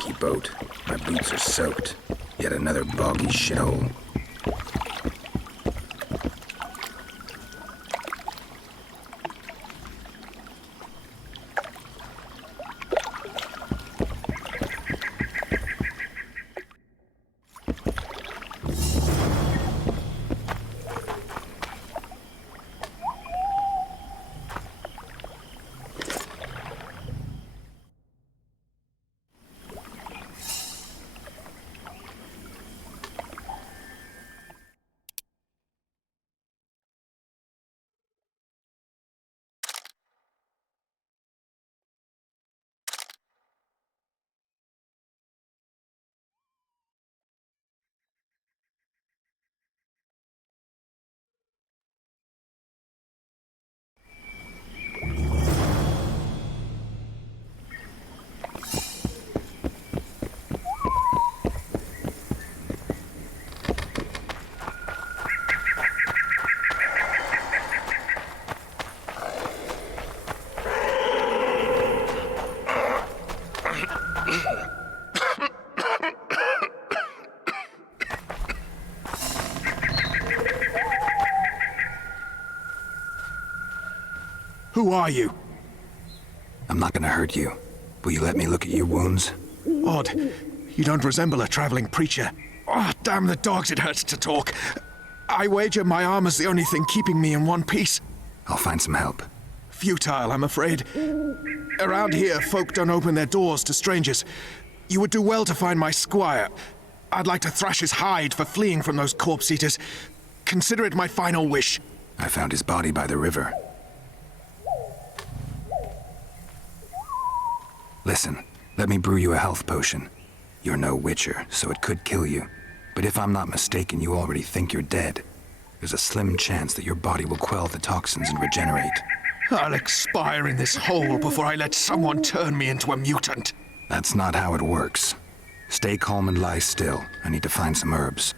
leaky boat. My boots are soaked. Yet another boggy shithole. Who are you? I'm not gonna hurt you. Will you let me look at your wounds? Odd. You don't resemble a traveling preacher. Oh, damn the dogs, it hurts to talk. I wager my armor's the only thing keeping me in one piece. I'll find some help. Futile, I'm afraid. Around here, folk don't open their doors to strangers. You would do well to find my squire. I'd like to thrash his hide for fleeing from those corpse-eaters. Consider it my final wish. I found his body by the river. Listen, let me brew you a health potion. You're no witcher, so it could kill you. But if I'm not mistaken, you already think you're dead. There's a slim chance that your body will quell the toxins and regenerate. I'll expire in this hole before I let someone turn me into a mutant. That's not how it works. Stay calm and lie still. I need to find some herbs.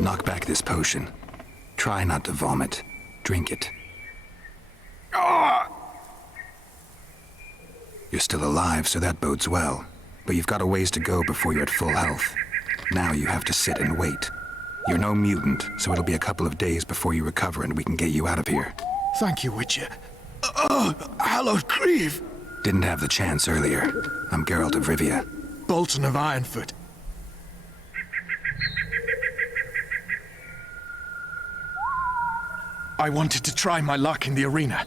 Knock back this potion. Try not to vomit. Drink it. You're still alive, so that bodes well. But you've got a ways to go before you're at full health. Now you have to sit and wait. You're no mutant, so it'll be a couple of days before you recover and we can get you out of here. Thank you, Witcher. Hallowed Grieve! Didn't have the chance earlier. I'm Geralt of Rivia. Bolton of Ironfoot. I wanted to try my luck in the arena,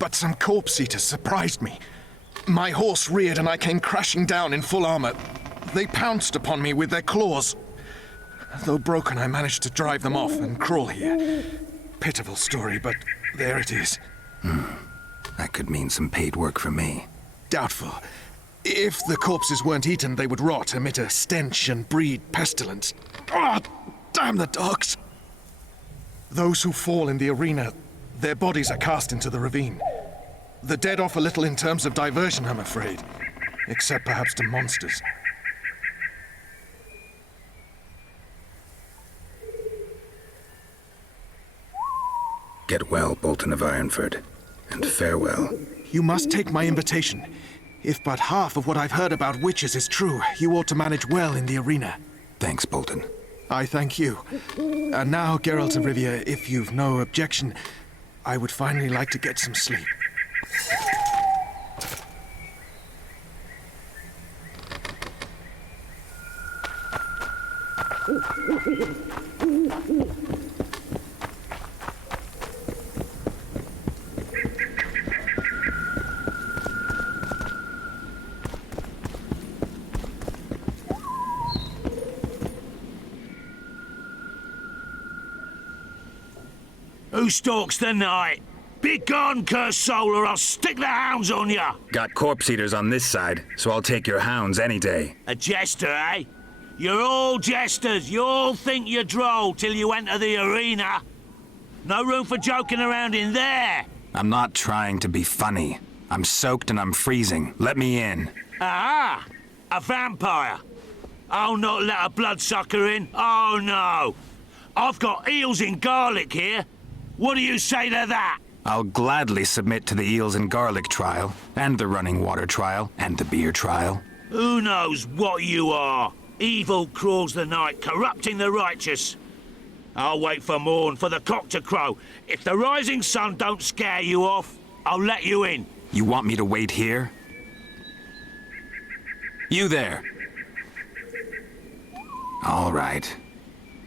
but some corpse-eaters surprised me. My horse reared and I came crashing down in full armor. They pounced upon me with their claws. Though broken, I managed to drive them off and crawl here. Pitiful story, but there it is. That could mean some paid work for me. Doubtful. If the corpses weren't eaten, they would rot, emit a stench, and breed pestilence. Ah, damn the dogs! Those who fall in the arena, their bodies are cast into the ravine. The dead offer little in terms of diversion, I'm afraid. Except perhaps to monsters. Get well, Bolton of Ironford, and farewell. You must take my invitation. If but half of what I've heard about witches is true, you ought to manage well in the arena. Thanks, Bolton. I thank you. And now, Geralt of Rivia, if you've no objection, I would finally like to get some sleep. Who stalks the night? Be gone, cursed soul, or I'll stick the hounds on ya! Got corpse eaters on this side, so I'll take your hounds any day. A jester, eh? You're all jesters. You all think you're droll till you enter the arena. No room for joking around in there. I'm not trying to be funny. I'm soaked and I'm freezing. Let me in. Ah, a vampire. I'll not let a bloodsucker in. Oh, no. I've got eels in garlic here. What do you say to that? I'll gladly submit to the eels and garlic trial, and the running water trial, and the beer trial. Who knows what you are? Evil crawls the night, corrupting the righteous. I'll wait for morn, for the cock to crow. If the rising sun don't scare you off, I'll let you in. You want me to wait here? You there! All right.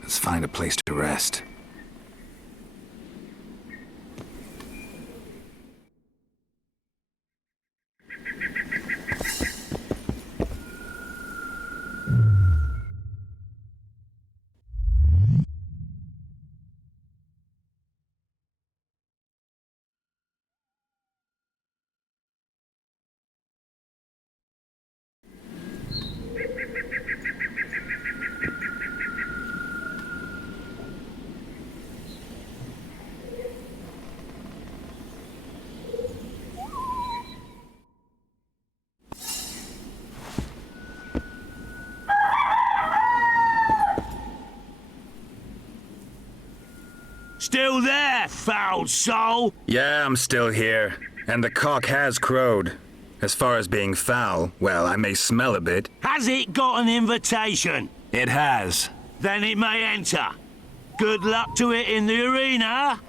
Let's find a place to rest. Still there, foul soul? Yeah, I'm still here. And the cock has crowed. As far as being foul, well, I may smell a bit. Has it got an invitation? It has. Then it may enter. Good luck to it in the arena.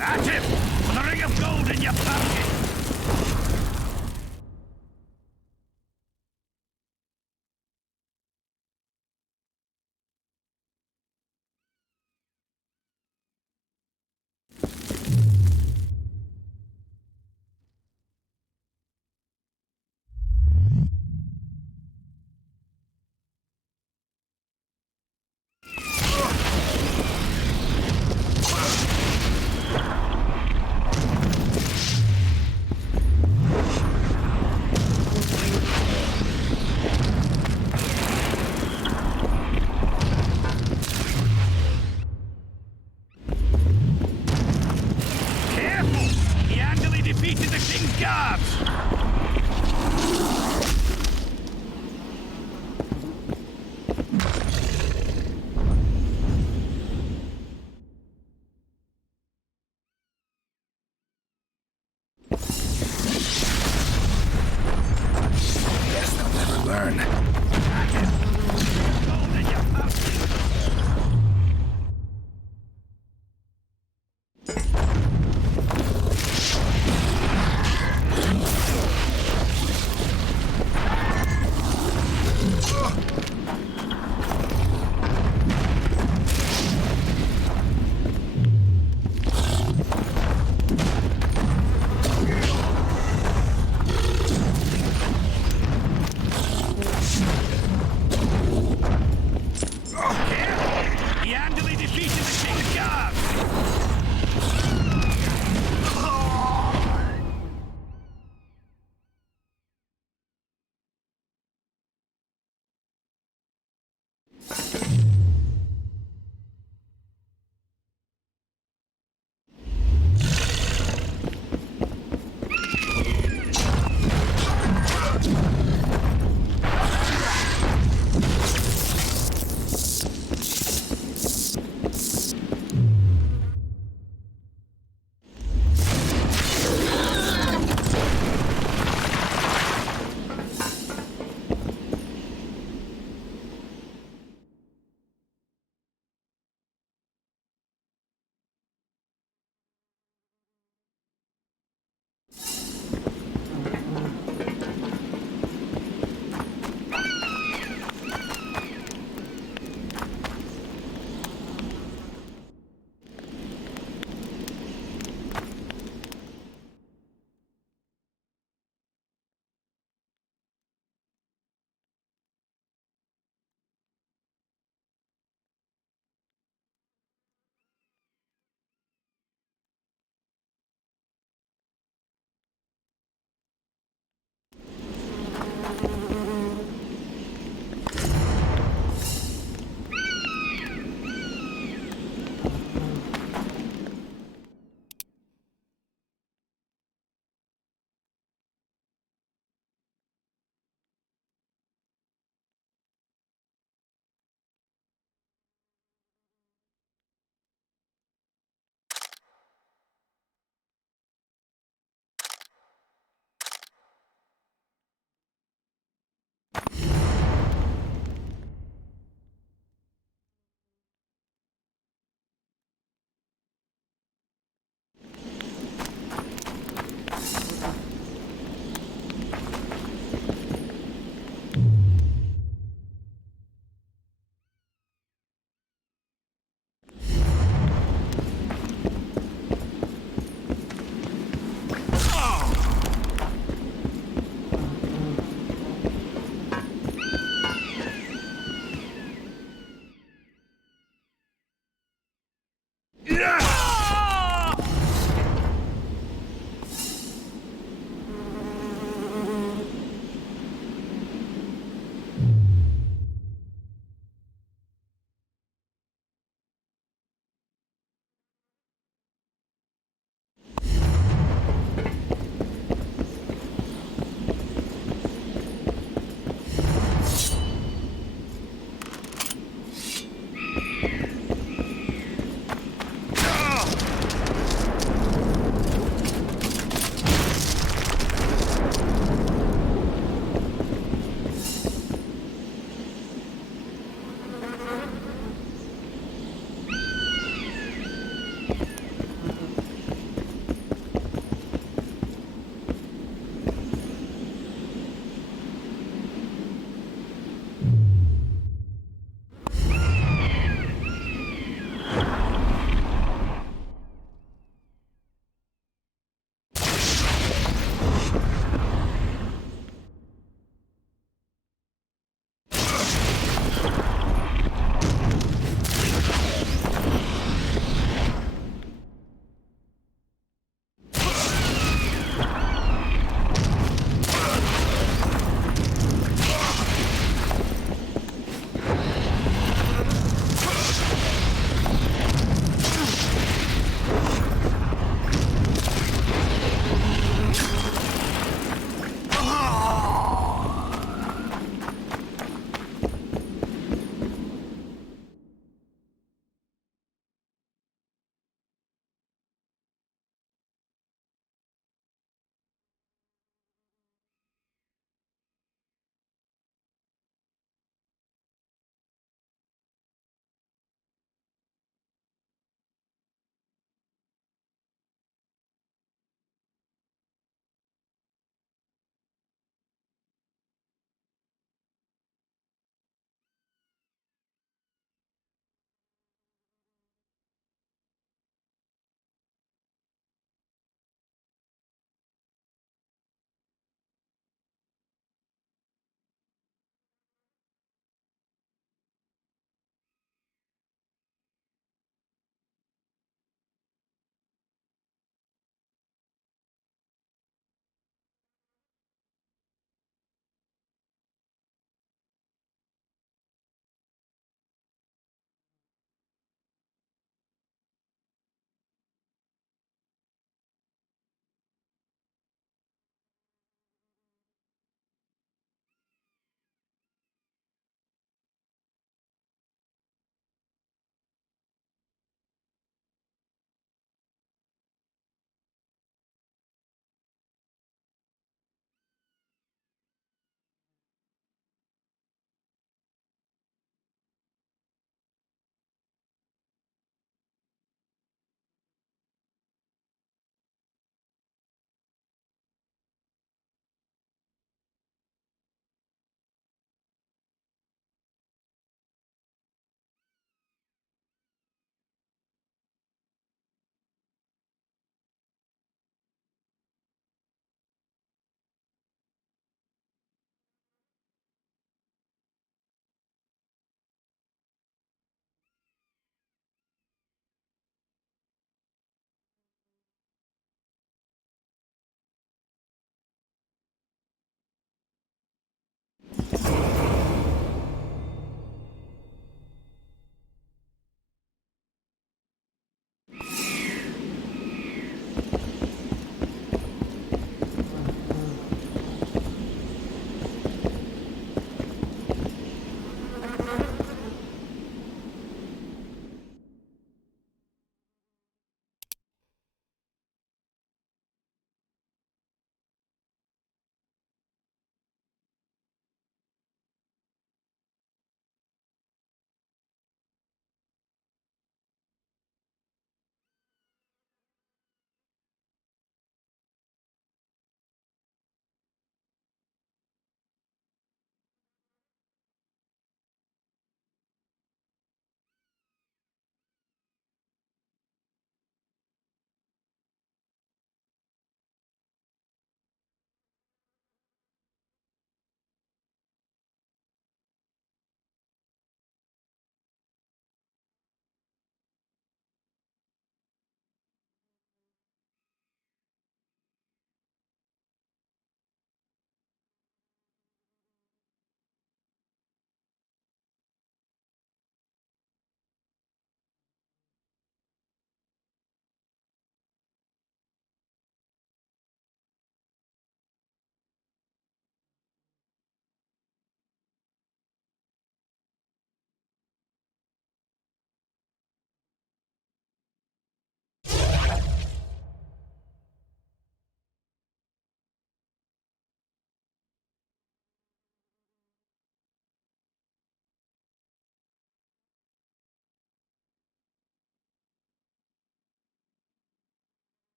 At him! For the ring of gold in your pocket!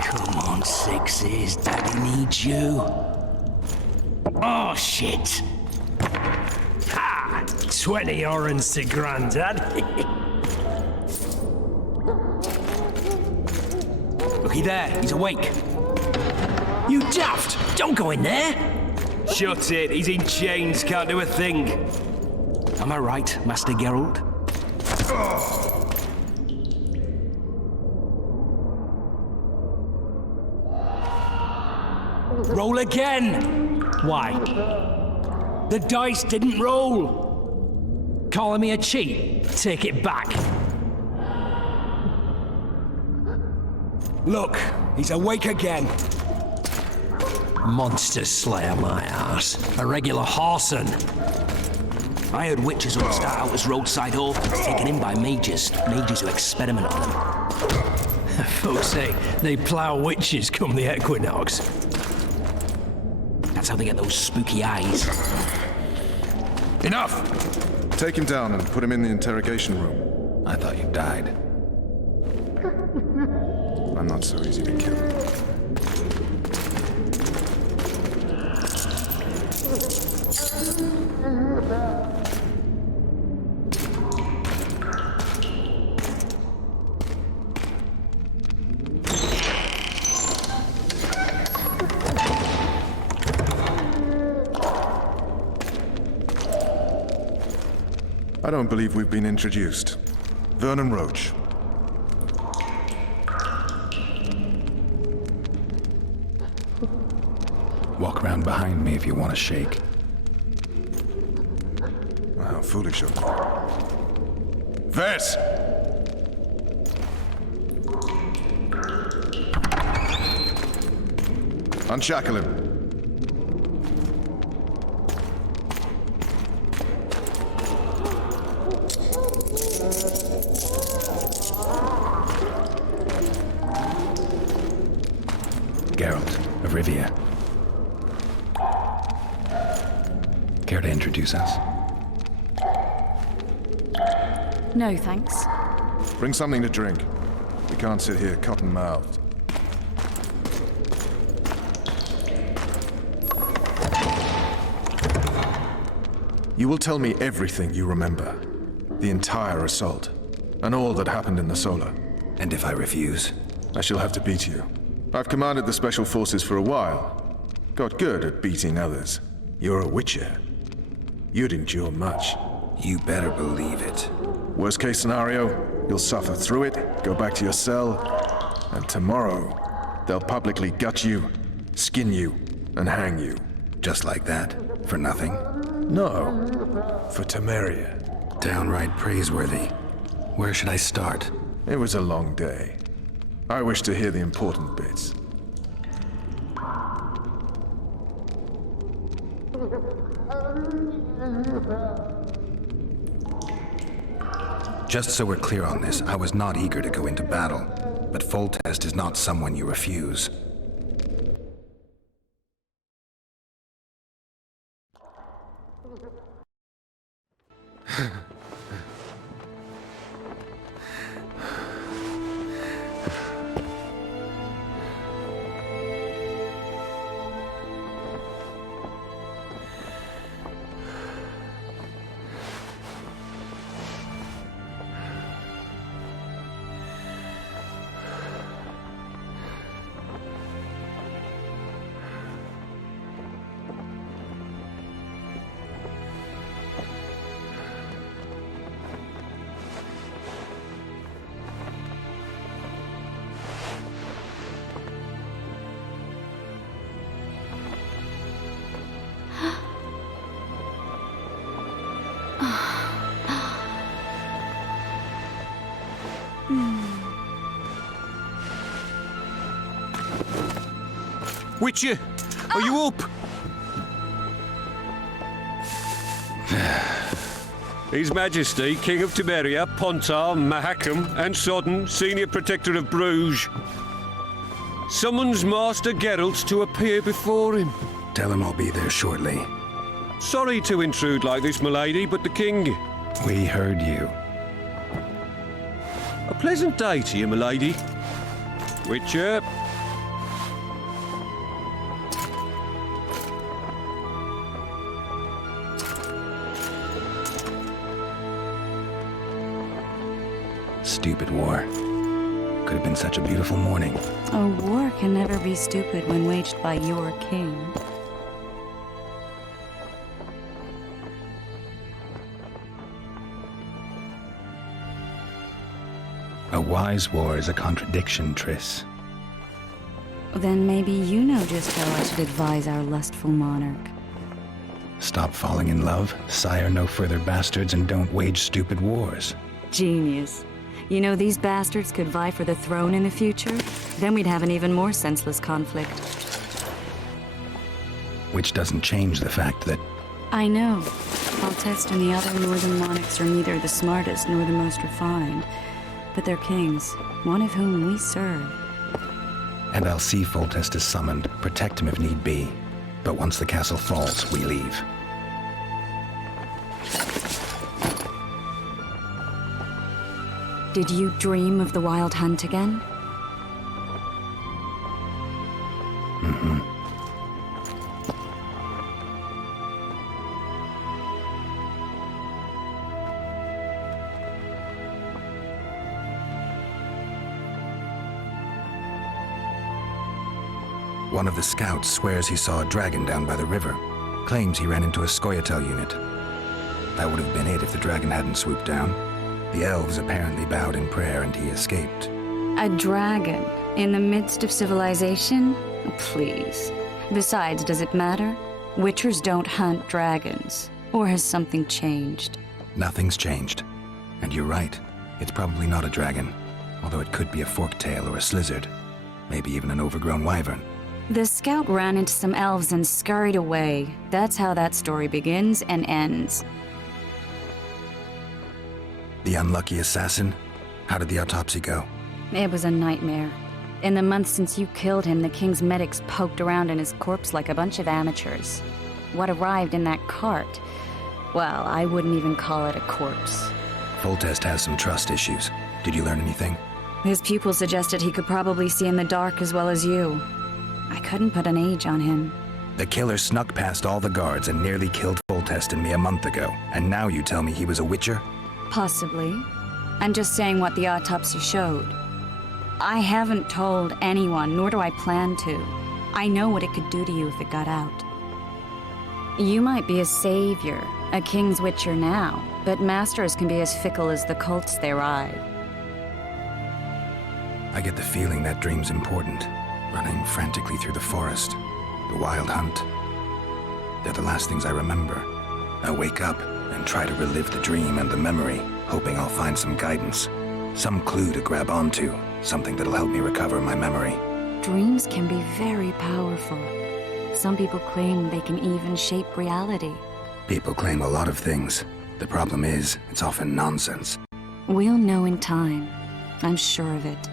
Come on, Sixes. Daddy needs you. Oh, shit. Ha! 20 orange to Grandad. Looky there. He's awake. You daft! Don't go in there! Shut it. He's in chains. Can't do a thing. Am I right, Master Geralt? Roll again! Why? The dice didn't roll! Calling me a cheat? Take it back. Look, he's awake again. Monster Slayer, my ass. A regular horson. I heard witches all start out as roadside orphans taken in by mages who experiment on them. Folks say they plough witches come the equinox. That's how they get those spooky eyes. Enough! Take him down and put him in the interrogation room. I thought you died. I'm not so easy to kill. I don't believe we've been introduced. Vernon Roach. Walk around behind me if you want to shake. How foolish of me. Vess! Unshackle him. Geralt of Rivia. Care to introduce us? No, thanks. Bring something to drink. We can't sit here cotton-mouthed. You will tell me everything you remember. The entire assault. And all that happened in the Solar. And if I refuse? I shall have to beat you. I've commanded the Special Forces for a while. Got good at beating others. You're a Witcher. You'd endure much. You better believe it. Worst case scenario, you'll suffer through it, go back to your cell, and tomorrow, they'll publicly gut you, skin you, and hang you. Just like that? For nothing? No, for Temeria. Downright praiseworthy. Where should I start? It was a long day. I wish to hear the important bits. Just so we're clear on this, I was not eager to go into battle, but Foltest is not someone you refuse. Witcher, are you up? His Majesty, King of Temeria, Pontar, Mahakam, and Sodden, Senior Protector of Bruges, summons Master Geralt to appear before him. Tell him I'll be there shortly. Sorry to intrude like this, milady, but the king... We heard you. A pleasant day to you, milady. Witcher. Stupid war. Could have been such a beautiful morning. A war can never be stupid when waged by your king. A wise war is a contradiction, Triss. Then maybe you know just how I should advise our lustful monarch. Stop falling in love, sire no further bastards, and don't wage stupid wars. Genius. You know, these bastards could vie for the throne in the future? Then we'd have an even more senseless conflict. Which doesn't change the fact that I know. Foltest and the other northern monarchs are neither the smartest nor the most refined, but they're kings, one of whom we serve. And I'll see Foltest is summoned, protect him if need be. But once the castle falls, we leave. Did you dream of the Wild Hunt again? Mm-hmm. One of the scouts swears he saw a dragon down by the river. Claims he ran into a Scoia'tael unit. That would have been it if the dragon hadn't swooped down. The elves apparently bowed in prayer and he escaped. A dragon in the midst of civilization? Please. Besides, does it matter? Witchers don't hunt dragons. Or has something changed? Nothing's changed. And you're right. It's probably not a dragon. Although it could be a forktail or a slizzard. Maybe even an overgrown wyvern. The scout ran into some elves and scurried away. That's how that story begins and ends. The unlucky assassin? How did the autopsy go? It was a nightmare. In the months since you killed him, the king's medics poked around in his corpse like a bunch of amateurs. What arrived in that cart? Well, I wouldn't even call it a corpse. Foltest has some trust issues. Did you learn anything? His pupil suggested he could probably see in the dark as well as you. I couldn't put an age on him. The killer snuck past all the guards and nearly killed Foltest and me a month ago. And now you tell me he was a witcher? Possibly. I'm just saying what the autopsy showed. I haven't told anyone, nor do I plan to. I know what it could do to you if it got out. You might be a savior, a king's witcher now, but masters can be as fickle as the cults they ride. I get the feeling that dream's important. Running frantically through the forest. The wild hunt. They're the last things I remember. I wake up and try to relive the dream and the memory, hoping I'll find some guidance. Some clue to grab onto. Something that'll help me recover my memory. Dreams can be very powerful. Some people claim they can even shape reality. People claim a lot of things. The problem is, it's often nonsense. We'll know in time. I'm sure of it.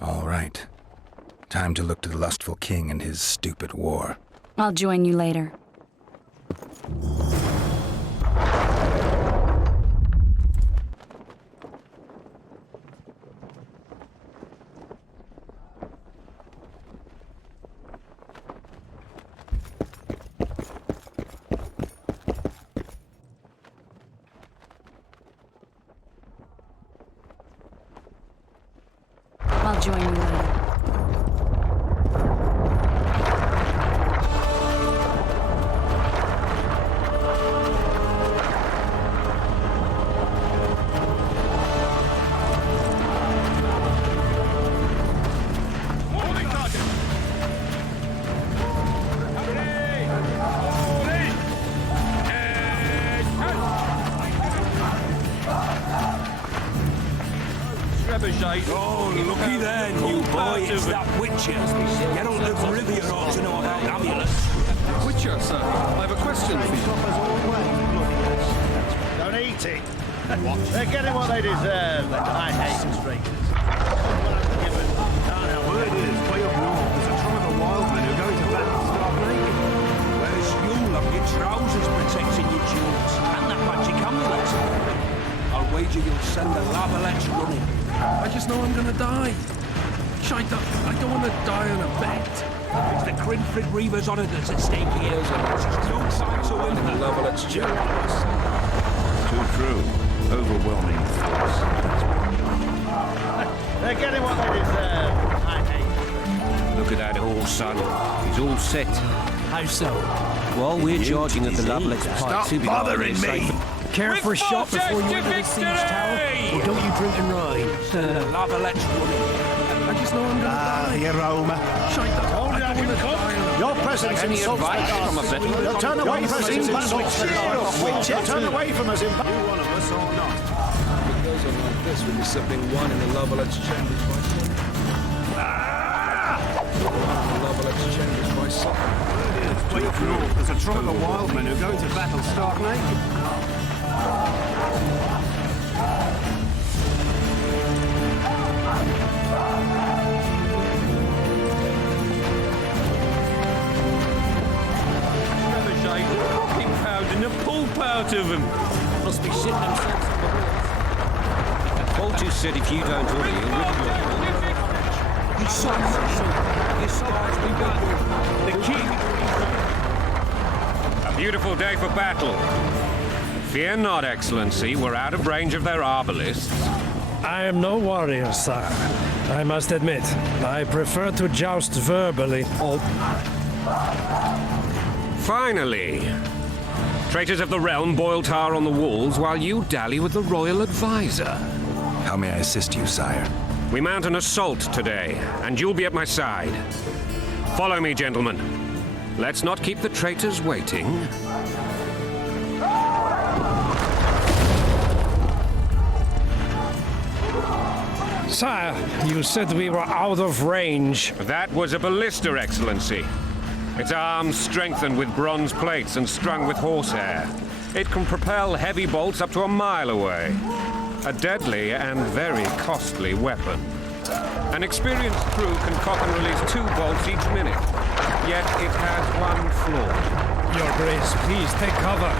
All right. Time to look to the lustful king and his stupid war. I'll join you later. I'll join you later. Oh, looky there, new boy. It's that Witcher. Geralt of Rivia ought to know about amulets. Witcher, sir, I have a question for you. Don't eat it. They're getting what they deserve. I hate strangers. Word is, way up north, there's a tribe of wildmen who go into battle stark naked. Whereas you'll have your trousers protecting your jewels and that magic amulet. I'll wager you'll send the Lavalets running. I just know I'm gonna die. I don't want to die on a bet. It's the Crinfrid Reaver's honour that's at stake here. There's no time to win. The Lavalets generals. Too true. Overwhelming force. They're getting what they deserve. I hate Look at that horse, son. He's all set. How so? While we're charging at the Lavalets Stop bothering me! Care for a shot before you enter the siege tower? Or don't you drink and ride? The Lavalets running. I just know I'm gonna die. The aroma. Hold it, I don't want to die. Your presence insults the gods. They'll turn away from us in battle. They'll turn away from us in battle. You one of us or not? If it goes on like this, we'll be sipping wine in the Lavalets chambers by sunset. The Lavalets chambers by sunset. Way up north, there's a tribe of wildmen who go into battle stark naked. Fucking pounding the pulp out of him. Must be shitting themselves in the walls. Boltus said if you don't order, he'll rip your You saw the king. A beautiful day for battle. Fear not, Excellency. We're out of range of their arbalists. I am no warrior, sire. I must admit, I prefer to joust verbally. Finally. Traitors of the realm boil tar on the walls while you dally with the royal advisor. How may I assist you, sire? We mount an assault today, and you'll be at my side. Follow me, gentlemen. Let's not keep the traitors waiting. Sire, you said we were out of range. That was a ballista, Excellency. Its arms strengthened with bronze plates and strung with horsehair. It can propel heavy bolts up to a mile away. A deadly and very costly weapon. An experienced crew can cock and release 2 bolts each minute. Yet it has one flaw. Your Grace, please take cover.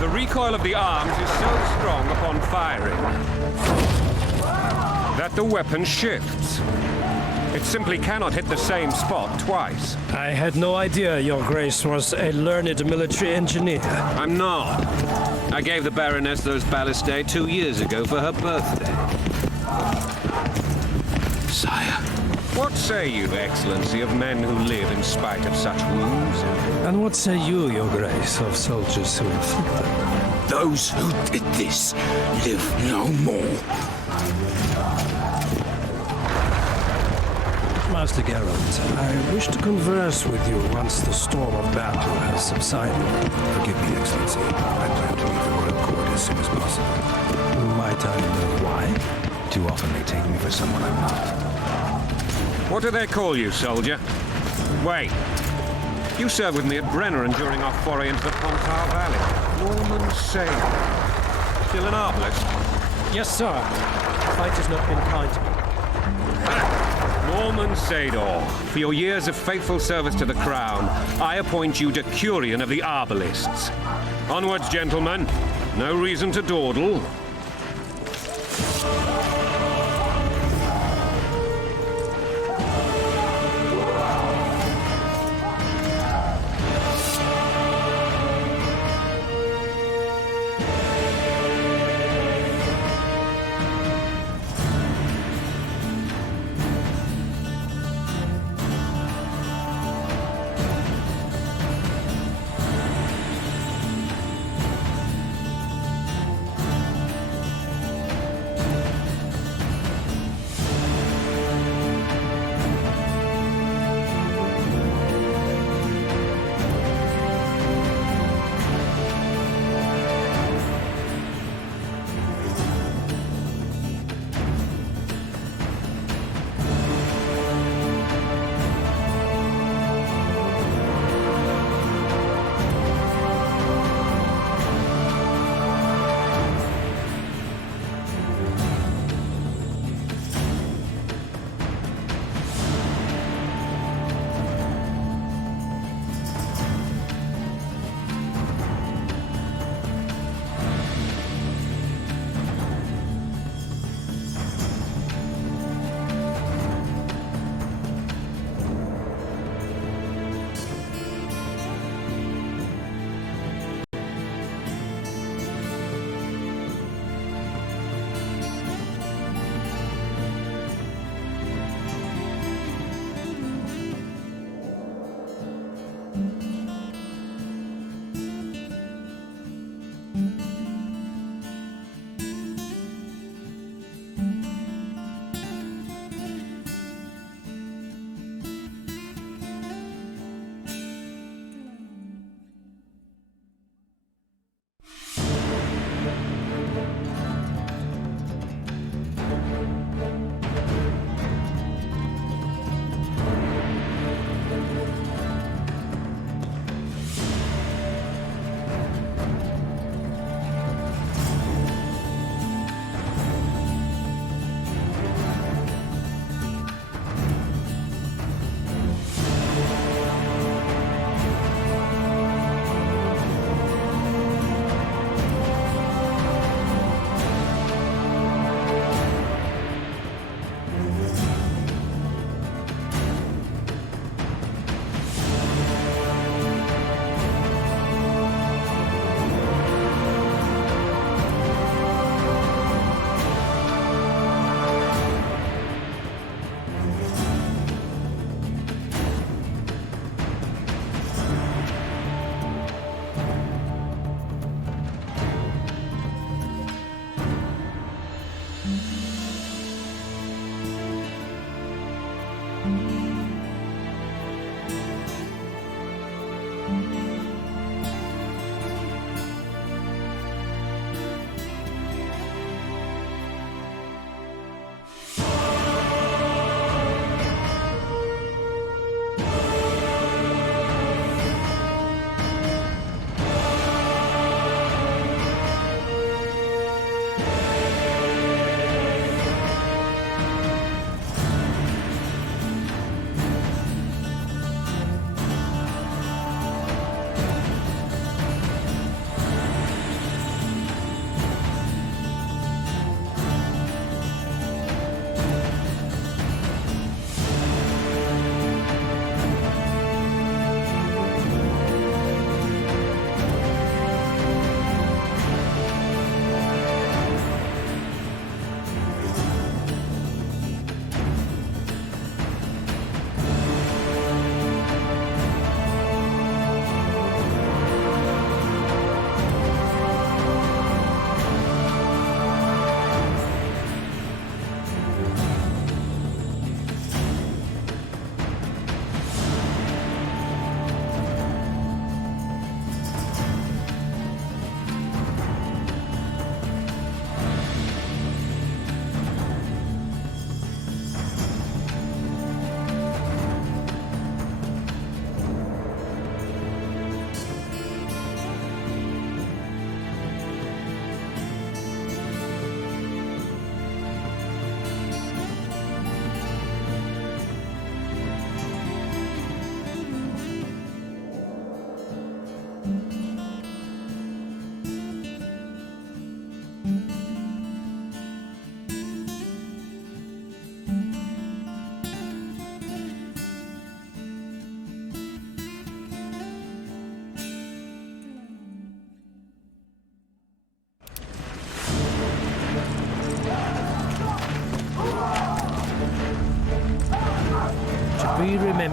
The recoil of the arms is so strong upon firing that the weapon shifts. It simply cannot hit the same spot twice. I had no idea Your Grace was a learned military engineer. I'm not. I gave the Baroness those ballistae 2 years ago for her birthday. Sire. What say you, Excellency, of men who live in spite of such wounds? And what say you, Your Grace, of soldiers who inflict them? Those who did this live no more. Master Geralt, I wish to converse with you once the storm of battle has subsided. Forgive me, Excellency. I plan to leave the royal court as soon as possible. Might I know why? Too often they take me for someone I'm not. What do they call you, soldier? Wait. You served with me at Brenneran during our foray into the Pontar Valley. Norman Sailor. Still an arbalist? Yes, sir. Fight has not been kind to me. Norman Sador, for your years of faithful service to the Crown, I appoint you Decurion of the Arbalists. Onwards, gentlemen. No reason to dawdle.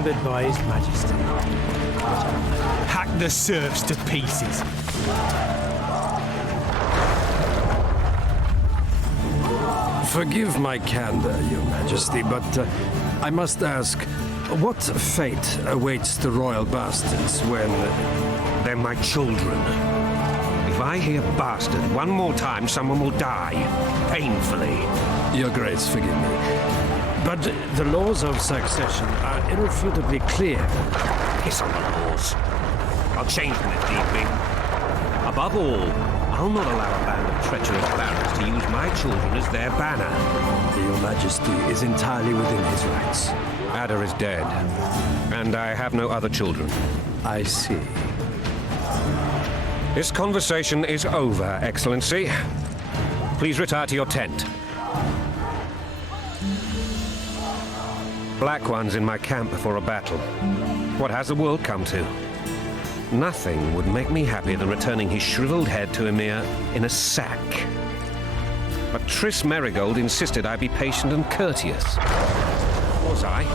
commanded by His Majesty. Hack the serfs to pieces. Forgive my candor, Your Majesty, but I must ask, what fate awaits the royal bastards when... They're my children. If I hear bastard one more time, someone will die. Painfully. Your Grace, forgive me. But the laws of succession are irrefutably clear. Piss on the laws. I'll change them if need be. Above all, I'll not allow a band of treacherous barons to use my children as their banner. Your Majesty is entirely within his rights. Ada is dead, and I have no other children. I see. This conversation is over, Excellency. Please retire to your tent. Black One's in my camp before a battle. What has the world come to? Nothing would make me happier than returning his shriveled head to Emir in a sack. But Triss Merigold insisted I be patient and courteous. Was I?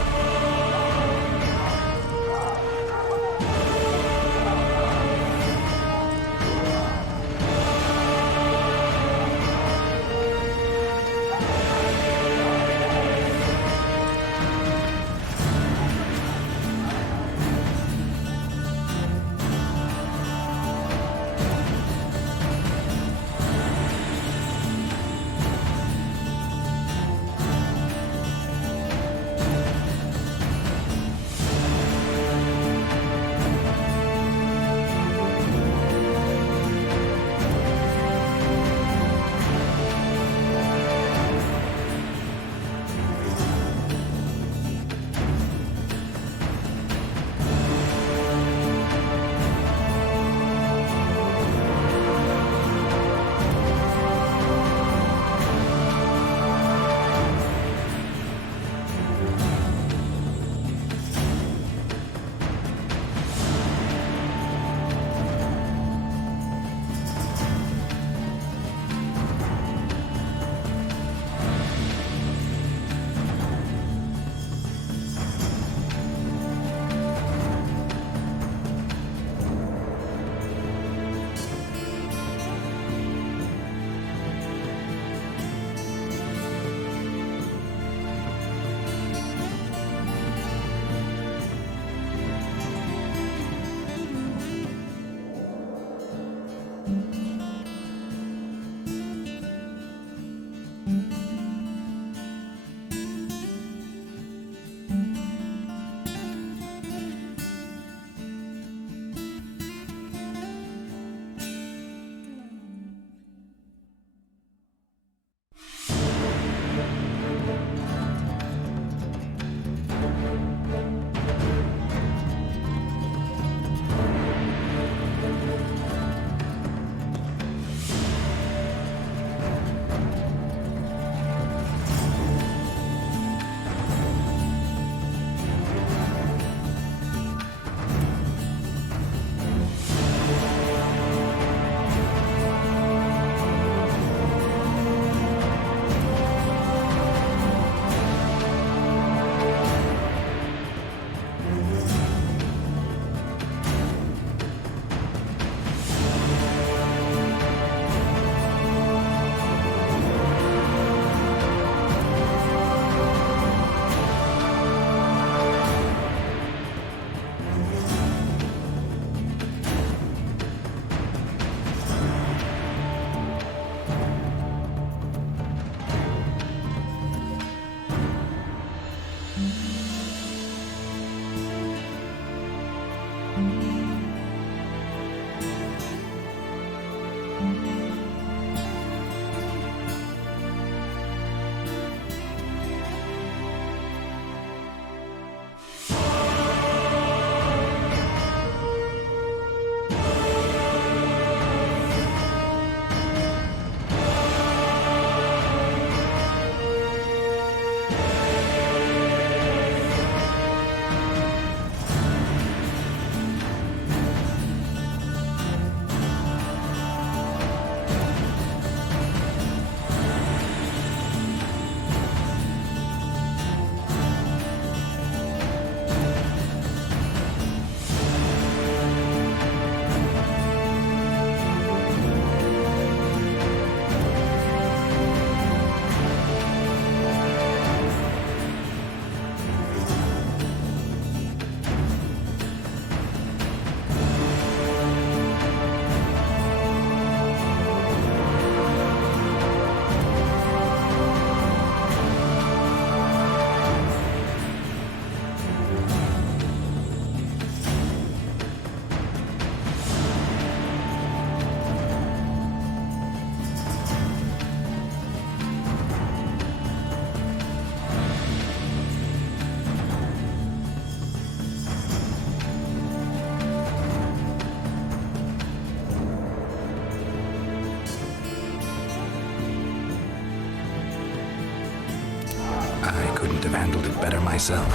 handled it better myself.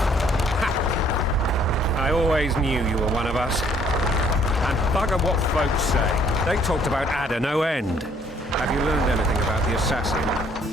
I always knew you were one of us. And bugger what folks say. They talked about Ada no end. Have you learned anything about the assassin?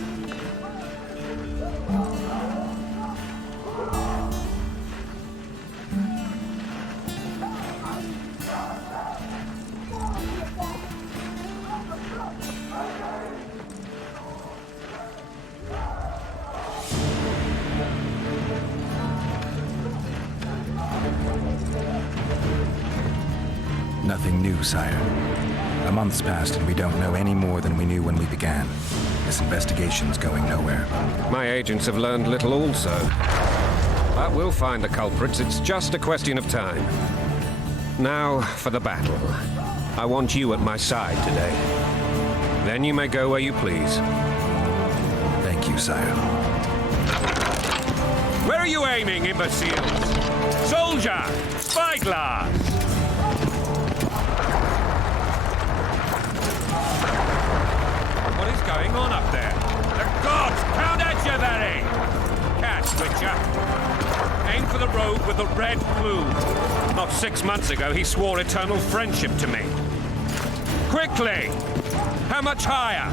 Nothing new, sire. A month's passed and we don't know any more than we knew when we began. This investigation's going nowhere. My agents have learned little also. But we'll find the culprits. It's just a question of time. Now for the battle. I want you at my side today. Then you may go where you please. Thank you, sire. Where are you aiming, imbeciles? Soldier! Spyglass! What is going on up there? The gods! Count Echeverry! Catch, Witcher. Aim for the rogue with the red plume. Not 6 months ago, he swore eternal friendship to me. Quickly! How much higher?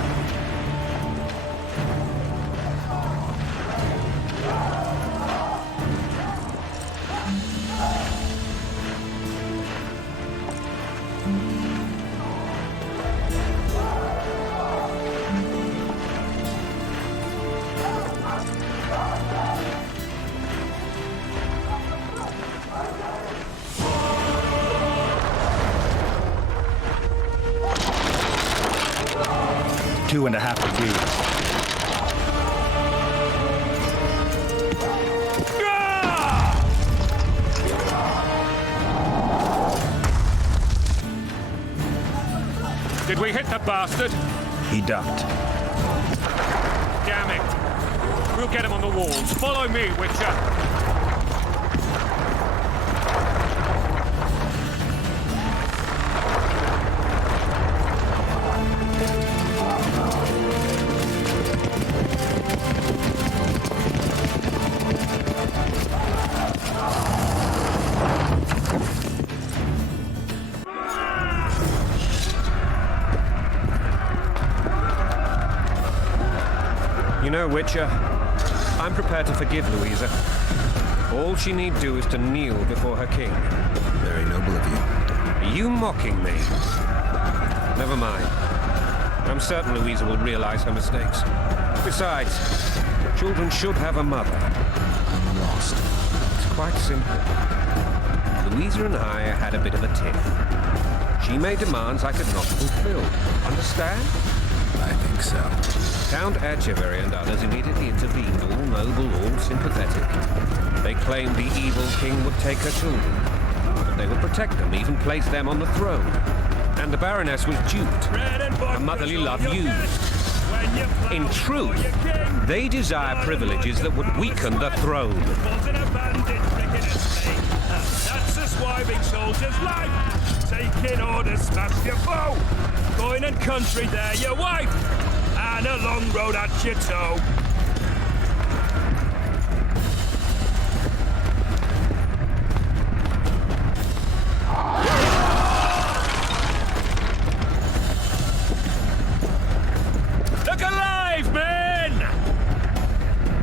Two and a half degrees. Did we hit the bastard? He ducked. Damn it. We'll get him on the walls. Follow me, Witcher. You know, Witcher, I'm prepared to forgive Louisa. All she need do is to kneel before her king. Very noble of you. Are you mocking me? Never mind. I'm certain Louisa will realize her mistakes. Besides, children should have a mother. I'm lost. It's quite simple. Louisa and I had a bit of a tiff. She made demands I could not fulfill. Understand? I think so. Count Echeverry and others immediately intervened, all noble, all sympathetic. They claimed the evil king would take her children, but they would protect them, even place them on the throne. And the Baroness was duped, her motherly love used. In truth, they desire privileges that would weaken the throne. That's the swiving soldier's life. Taking orders, smash your foe. Going and country there, your wife. And a long road at your toe. Look alive, men!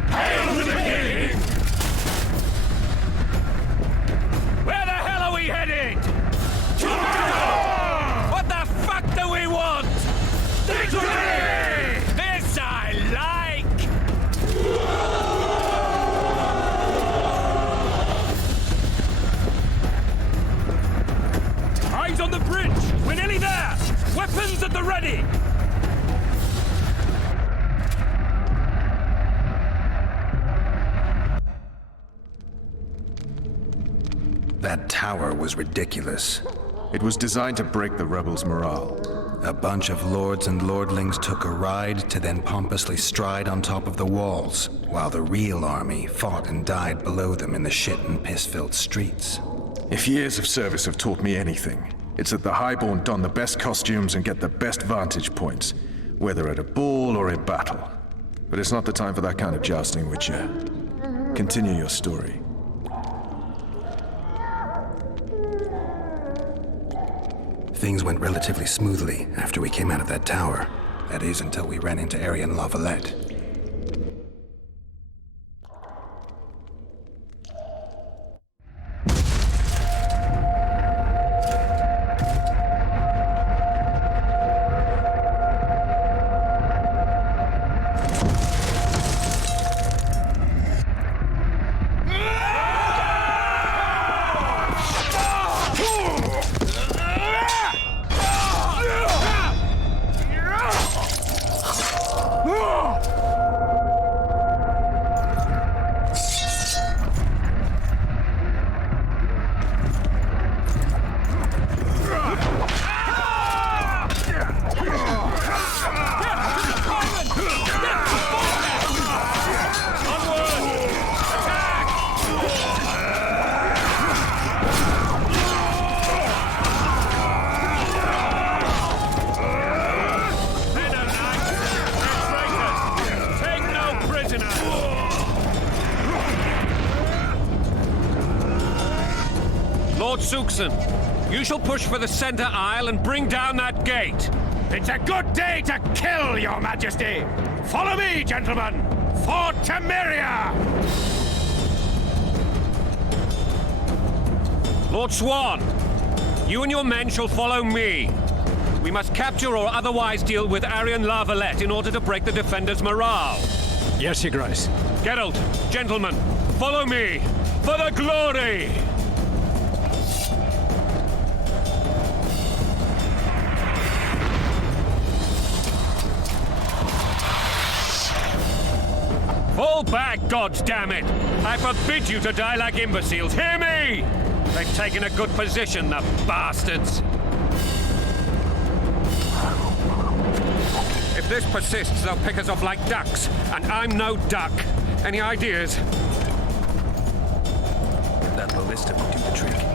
Hail to the king! Where the hell are we headed? What the fuck do we want? Victory! This I like! Eyes on the bridge! We're nearly there! Weapons at the ready! That tower was ridiculous. It was designed to break the rebels' morale. A bunch of lords and lordlings took a ride to then pompously stride on top of the walls, while the real army fought and died below them in the shit and piss-filled streets. If years of service have taught me anything, it's that the Highborn don the best costumes and get the best vantage points, whether at a ball or in battle. But it's not the time for that kind of jousting, Witcher. Continue your story. Things went relatively smoothly after we came out of that tower. That is, until we ran into Arian La Valette. Lord Suxon, you shall push for the center aisle and bring down that gate. It's a good day to kill, Your Majesty! Follow me, gentlemen! For Temeria! Lord Swan, you and your men shall follow me. We must capture or otherwise deal with Arian La Valette in order to break the defenders' morale. Yes, Your Grace. Geralt, gentlemen, follow me for the glory! Fall back, goddammit! I forbid you to die like imbeciles. Hear me! They've taken a good position, the bastards. If this persists, they'll pick us off like ducks, and I'm no duck. Any ideas? That ballista will do the trick.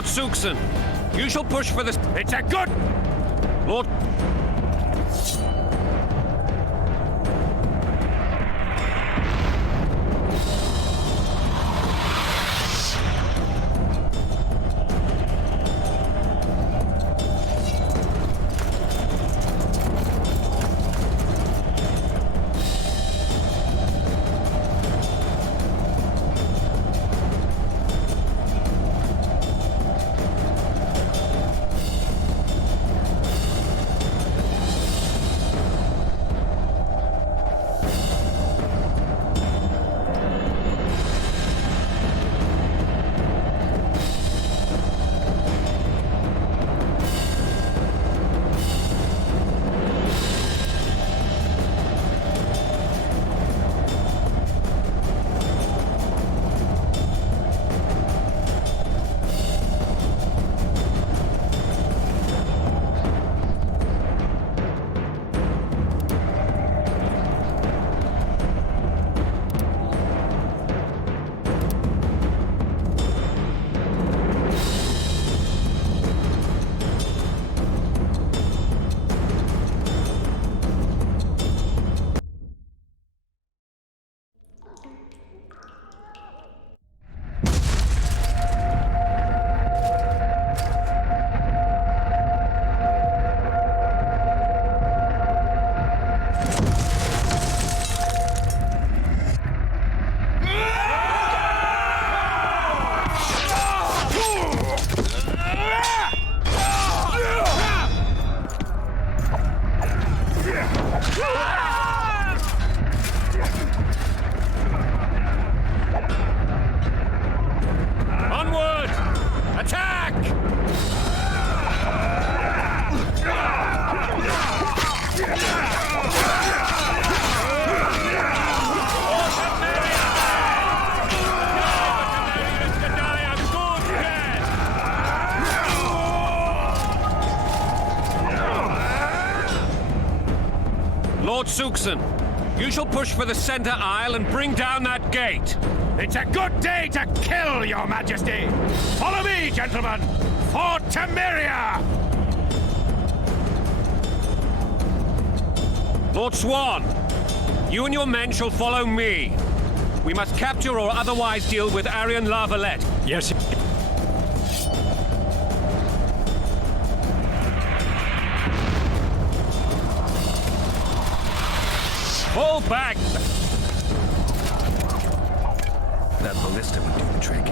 Lord Suxon, you shall push for this. It's a good. Lord. Onward! Attack! Lord Suxon, you shall push for the center aisle and bring down that gate. It's a good day to kill, Your Majesty! Follow me, gentlemen! For Temeria! Lord Swan, you and your men shall follow me. We must capture or otherwise deal with Arian La Valette. Yes. Fall back! That ballista would do the trick.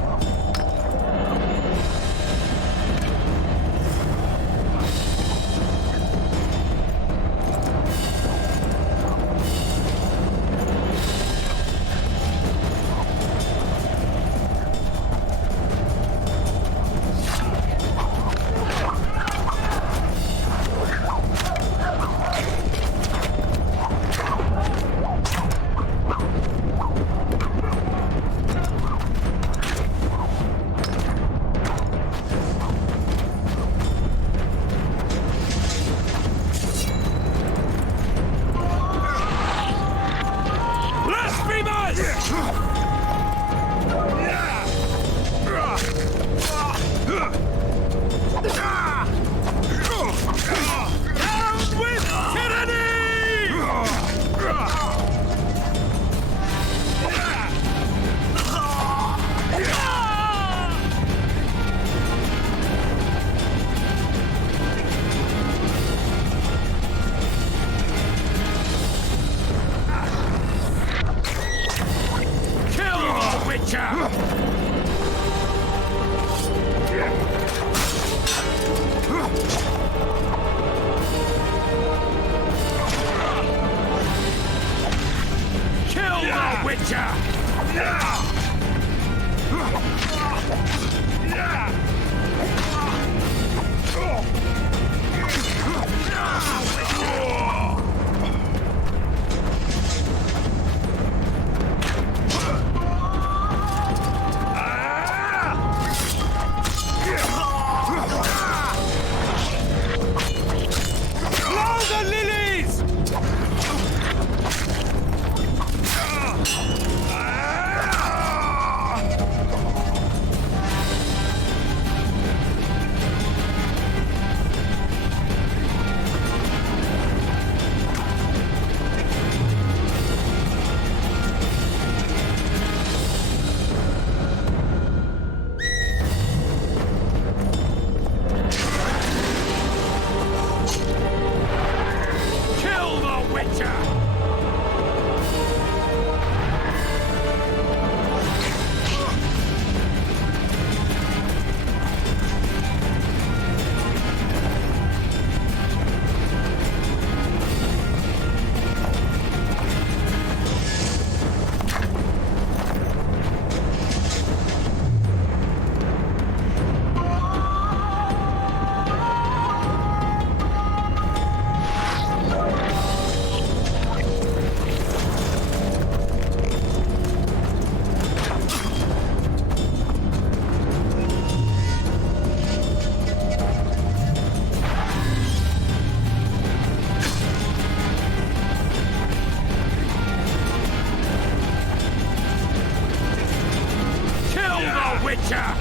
Witcher!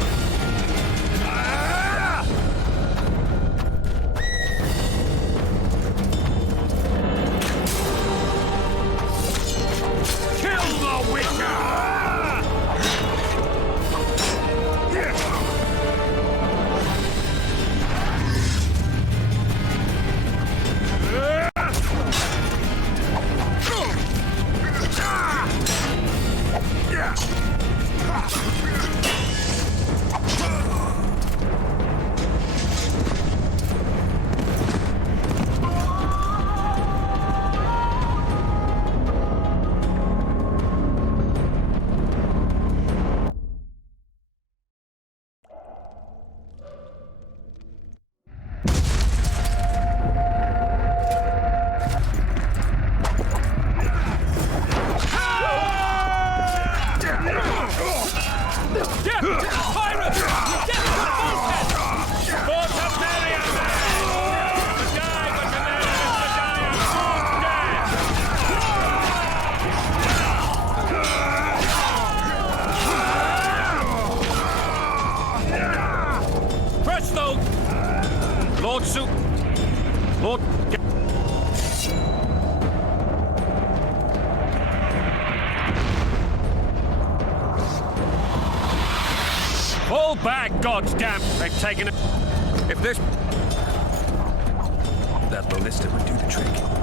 Kill the Witcher! Lord Soup! Lord... Fall back, goddamn! They've taken it. If this... That ballista would do the trick.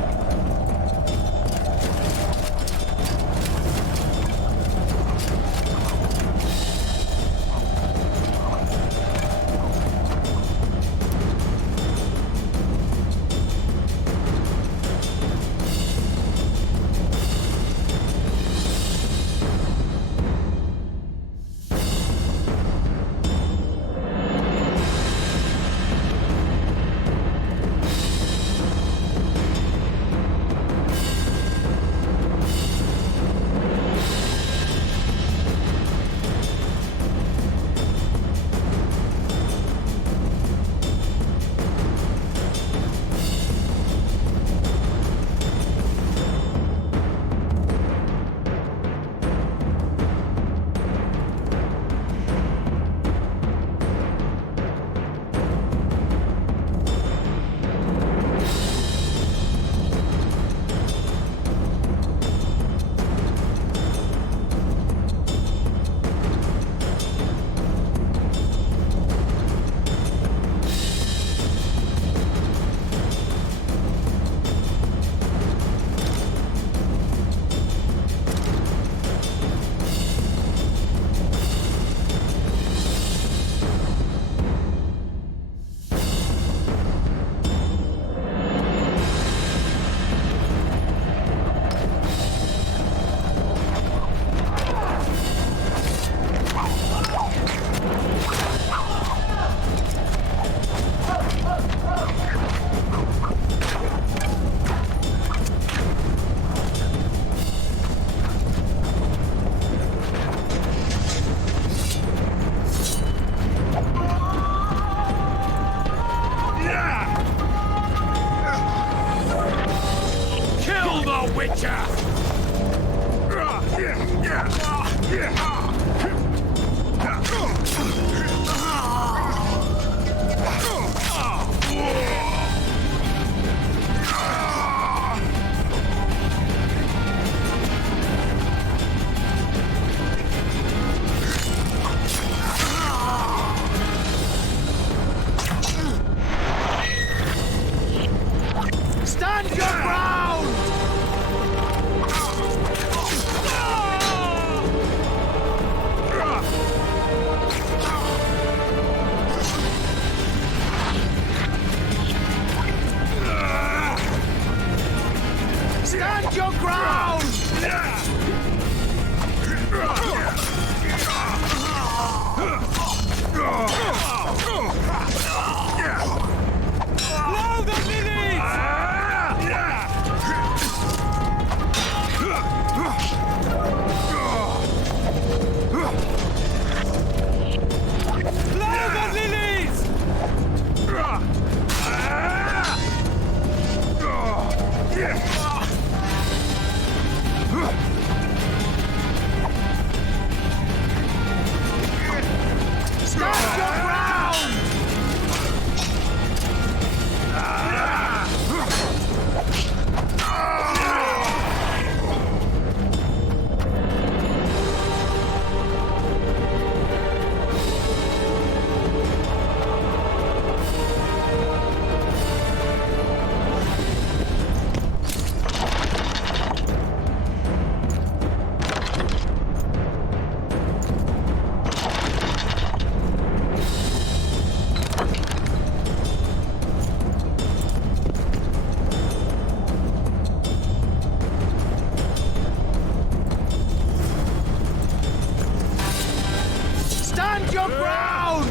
your ground!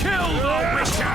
Kill the Witcher!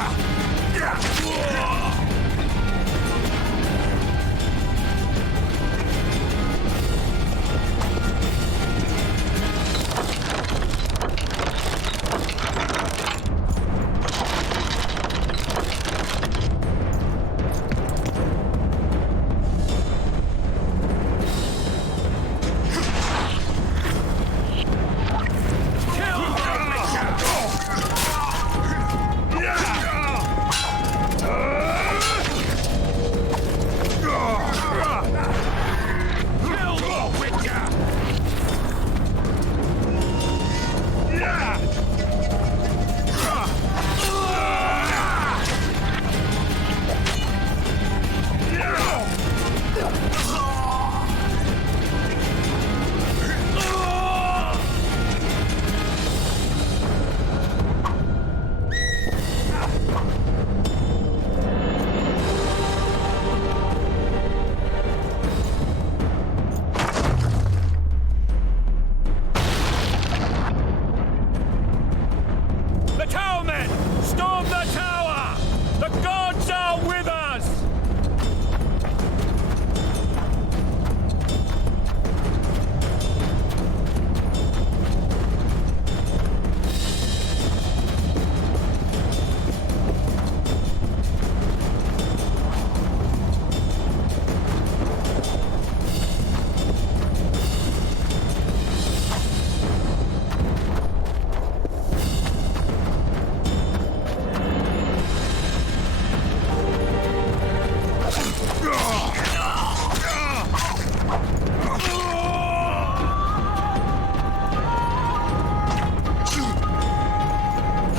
The towermen! Storm the tower! The gods are with us!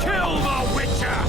Kill the Witcher!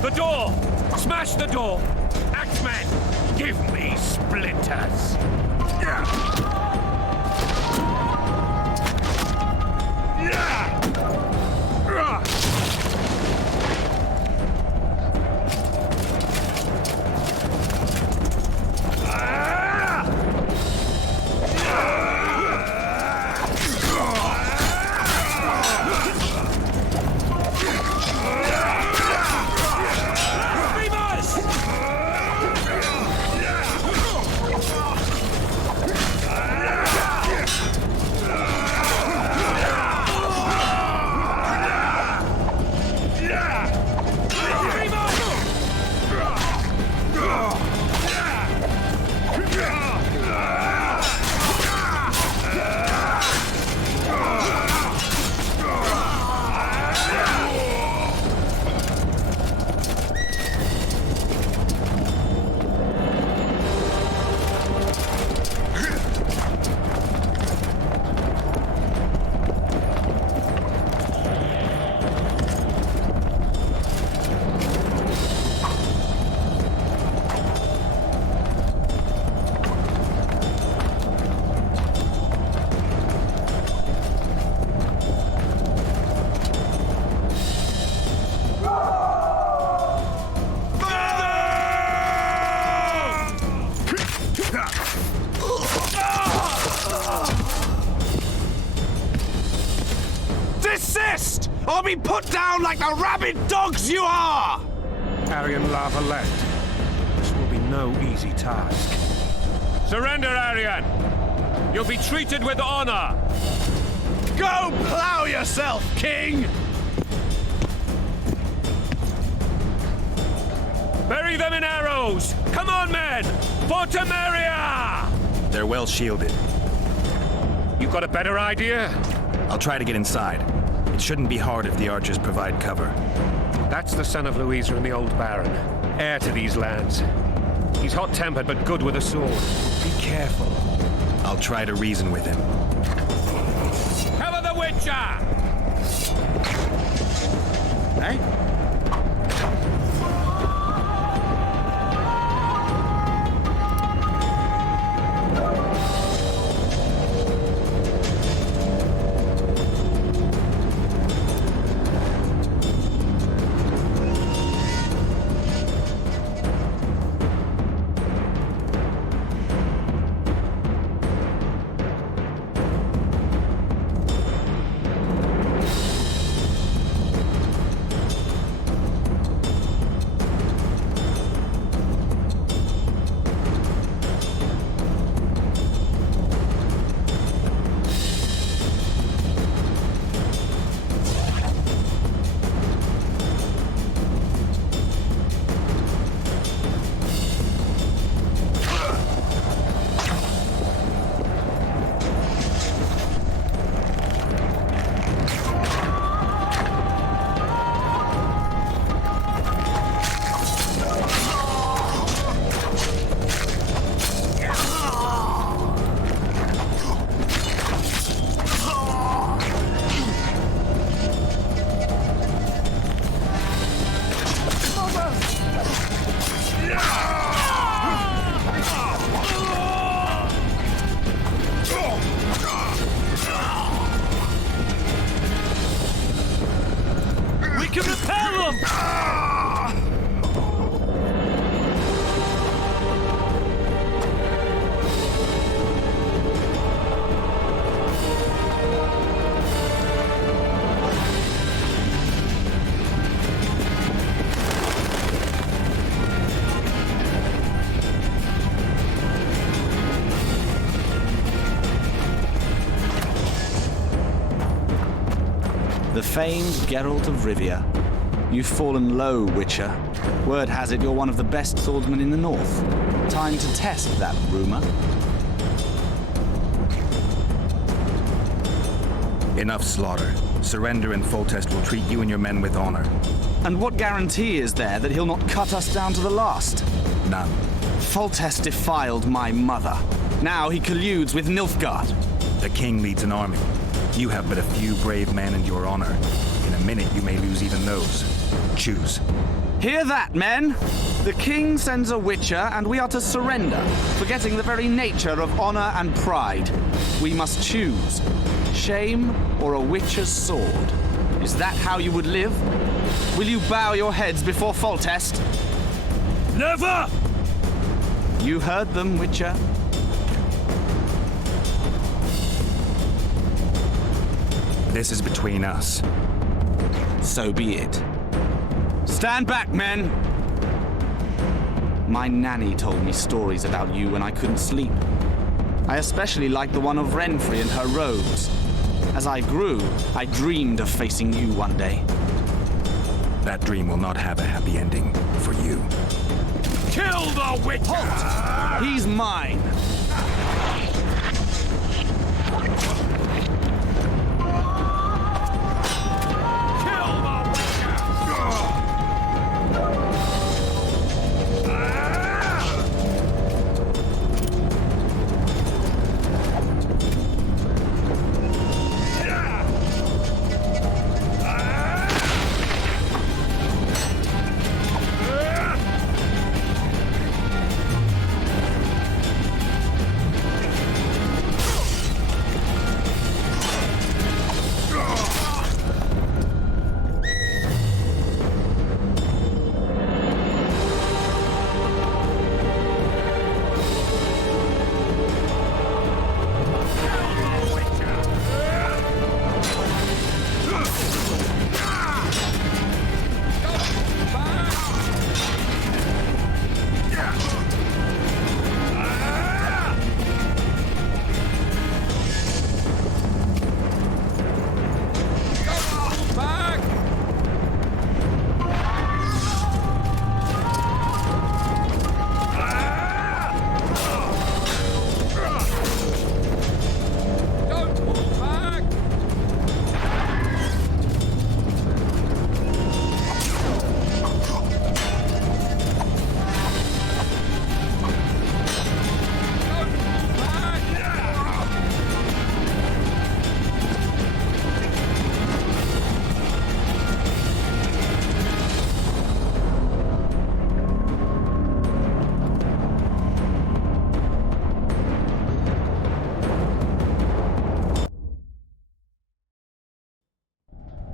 The door! Smash the door! Axeman, give me splinters! Desist, or be put down like the rabid dogs you are! Arian Lavalette. This will be no easy task. Surrender, Arian! You'll be treated with honor! Go plow yourself, King! Bury them in arrows! Come on, men! For Temeria! They're well shielded. You got a better idea? I'll try to get inside. It shouldn't be hard if the archers provide cover. That's the son of Louisa and the old Baron, heir to these lands. He's hot-tempered but good with a sword. Be careful. I'll try to reason with him. Cover the Witcher! Eh? The famed Geralt of Rivia. You've fallen low, Witcher. Word has it you're one of the best swordsmen in the north. Time to test that rumor. Enough slaughter. Surrender and Foltest will treat you and your men with honor. And what guarantee is there that he'll not cut us down to the last? None. Foltest defiled my mother. Now he colludes with Nilfgaard. The king leads an army. You have but a few brave men and your honor. In a minute, you may lose even those. Choose. Hear that, men? The king sends a Witcher, and we are to surrender, forgetting the very nature of honor and pride. We must choose. Shame or a Witcher's sword? Is that how you would live? Will you bow your heads before Foltest? Never! You heard them, Witcher. This is between us. So be it. Stand back, men! My nanny told me stories about you when I couldn't sleep. I especially liked the one of Renfri and her robes. As I grew, I dreamed of facing you one day. That dream will not have a happy ending for you. Kill the Witcher! Halt! He's mine!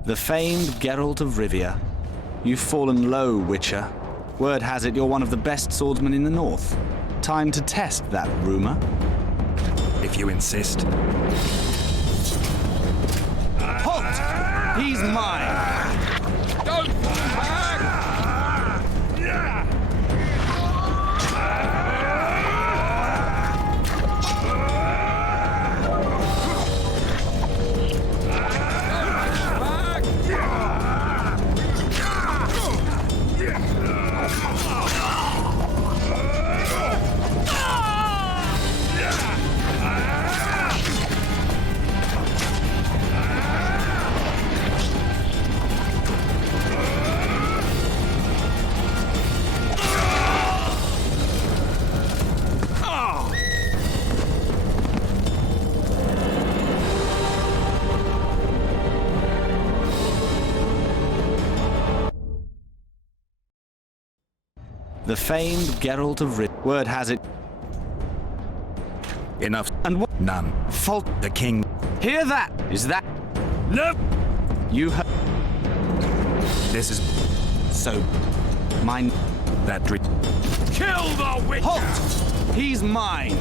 The famed Geralt of Rivia. You've fallen low, Witcher. Word has it you're one of the best swordsmen in the north. Time to test that rumor. If you insist. Halt! He's mine! Don't fall back! The famed Geralt of Rivia. Word has it. Enough. And what? None. Fault. The king. Hear that? Is that? No! You heard. This is So, mine. that dream. Kill the witch! Halt! He's mine!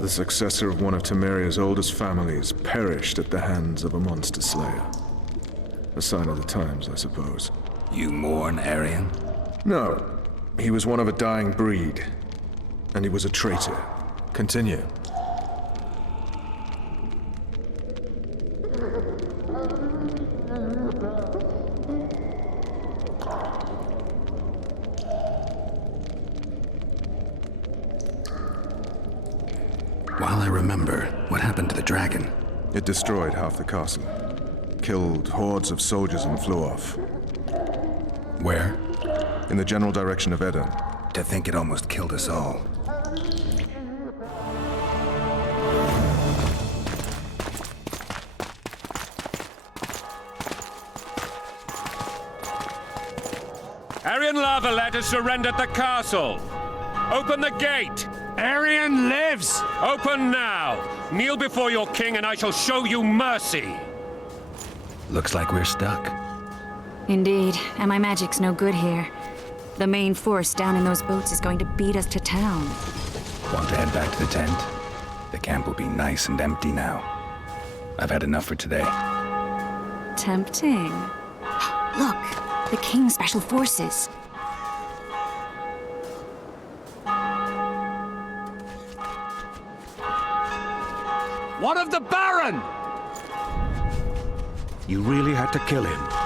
The successor of one of Temeria's oldest families perished at the hands of a monster slayer. A sign of the times, I suppose. You mourn Arian? No. He was one of a dying breed. And he was a traitor. Continue. While I remember, what happened to the dragon? It destroyed half the castle. killed hordes of soldiers and flew off. Where? In the general direction of Edda. To think it almost killed us all. Arian Lavalet has surrendered the castle. Open the gate. Arian lives! Open now. Kneel before your king and I shall show you mercy. Looks like we're stuck. Indeed, and my magic's no good here. The main force down in those boats is going to beat us to town. Want to head back to the tent? The camp will be nice and empty now. I've had enough for today. Tempting. Look, the King's Special Forces. What of the Baron? You really had to kill him.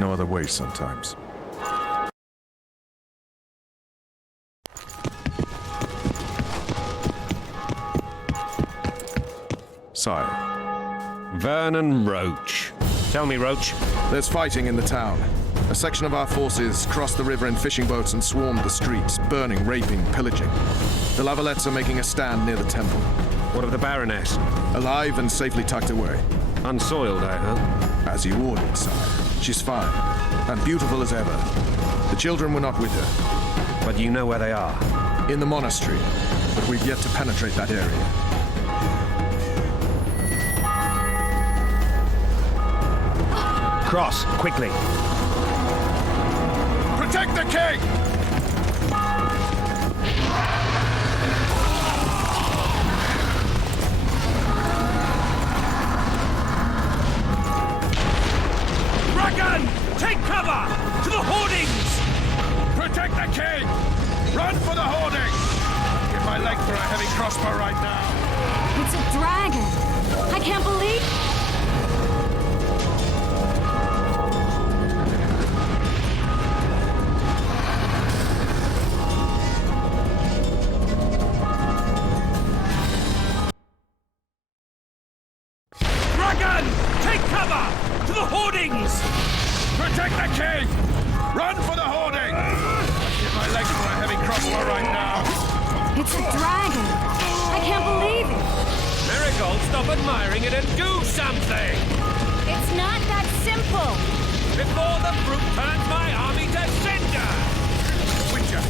No other way sometimes. Sire. Vernon Roach. Tell me, Roach. There's fighting in the town. A section of our forces crossed the river in fishing boats and swarmed the streets, burning, raping, pillaging. The Lavalettes are making a stand near the temple. What of the Baroness? Alive and safely tucked away. Unsoiled, I hope. As you ordered, sire. She's fine, and beautiful as ever. The children were not with her. But you know where they are? In the monastery, but we've yet to penetrate that area. Cross, quickly. Protect the king! Dragon! Take cover! To the hoardings! Protect the king! Run for the hoarding! Give my leg for a heavy crossbow right now. It's a dragon. I can't believe... Dragon! Take cover! To the hoardings! Protect the king! Run for the hoarding! Give my leg for a heavy crossbow right now. It's a dragon. I can't believe it. Marigold, stop admiring it and do something! It's not that simple. Before the brute turns my army to cinder! Witcher,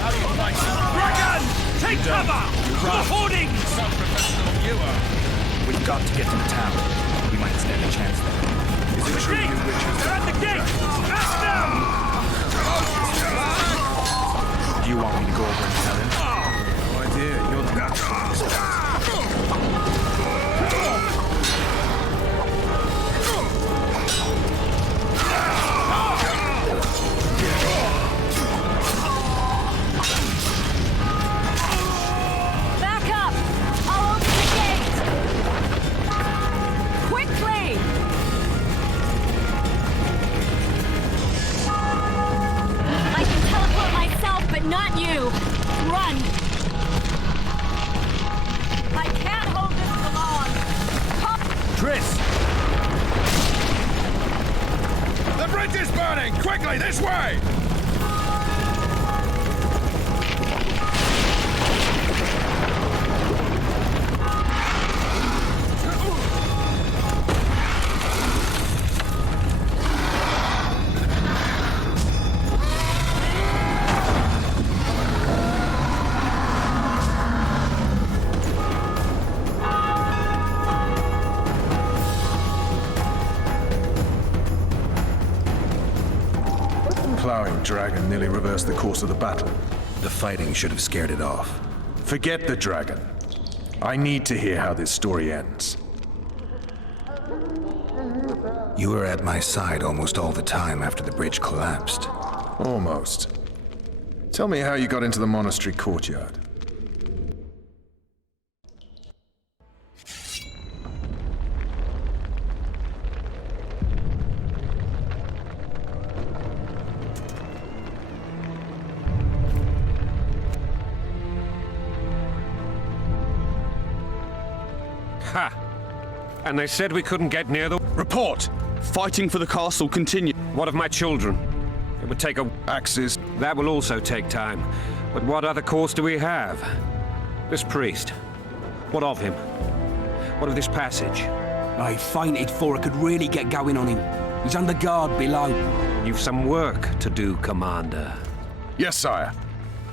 how do you fight? Dragon! Take cover! To the hoardings! Some professional you are. We've got to get to the town. We might stand a chance there. Is it true you witches? They're at the gate! Smash them! Do you want me to go over and tell him? No idea. You're the Back up. I'll open the gate. Quickly. I can teleport myself, but not you. Run. I can't hold this for long. Triss! The bridge is burning! Quickly, this way! Plowing dragon nearly reversed the course of the battle. The fighting should have scared it off. Forget the dragon. I need to hear how this story ends. You were at my side almost all the time after the bridge collapsed. Almost. Tell me how you got into the monastery courtyard. Ha! And they said we couldn't get near the... Report! Fighting for the castle continue. What of my children? It would take a... Axes. That will also take time. But what other course do we have? This priest. What of him? What of this passage? I fainted before I could really get going on him. He's under guard below. You've some work to do, Commander. Yes, sire.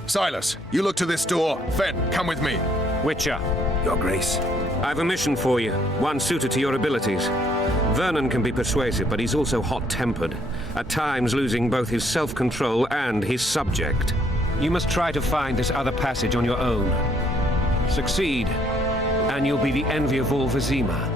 Silas, you look to this door. Fen, come with me. Witcher. Your Grace. I've a mission for you, one suited to your abilities. Vernon can be persuasive, but he's also hot-tempered, at times losing both his self-control and his subject. You must try to find this other passage on your own. Succeed, and you'll be the envy of all Vizima.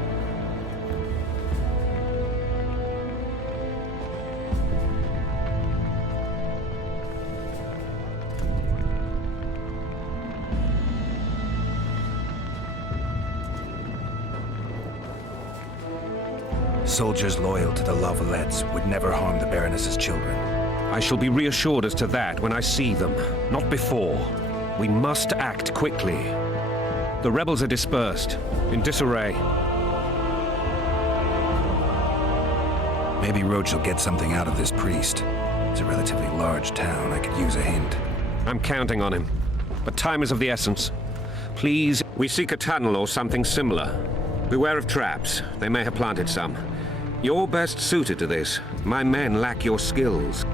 Soldiers loyal to the La Valettes would never harm the Baroness's children. I shall be reassured as to that when I see them, not before. We must act quickly. The rebels are dispersed, in disarray. Maybe Roach will get something out of this priest. It's a relatively large town. I could use a hint. I'm counting on him. But time is of the essence. Please, we seek a tunnel or something similar. Beware of traps. They may have planted some. You're best suited to this. My men lack your skills.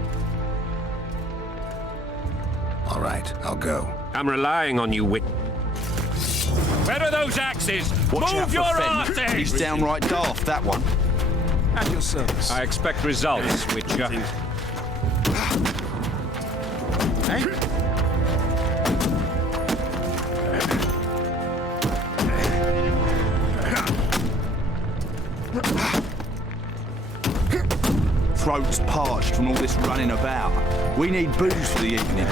All right, I'll go. I'm relying on you, Wit. Where are those axes? Watch out Move for your Fenn. asses! He's downright daft, that one. At your service. I expect results, Witcher. Throat's parched from all this running about. We need booze for the evening.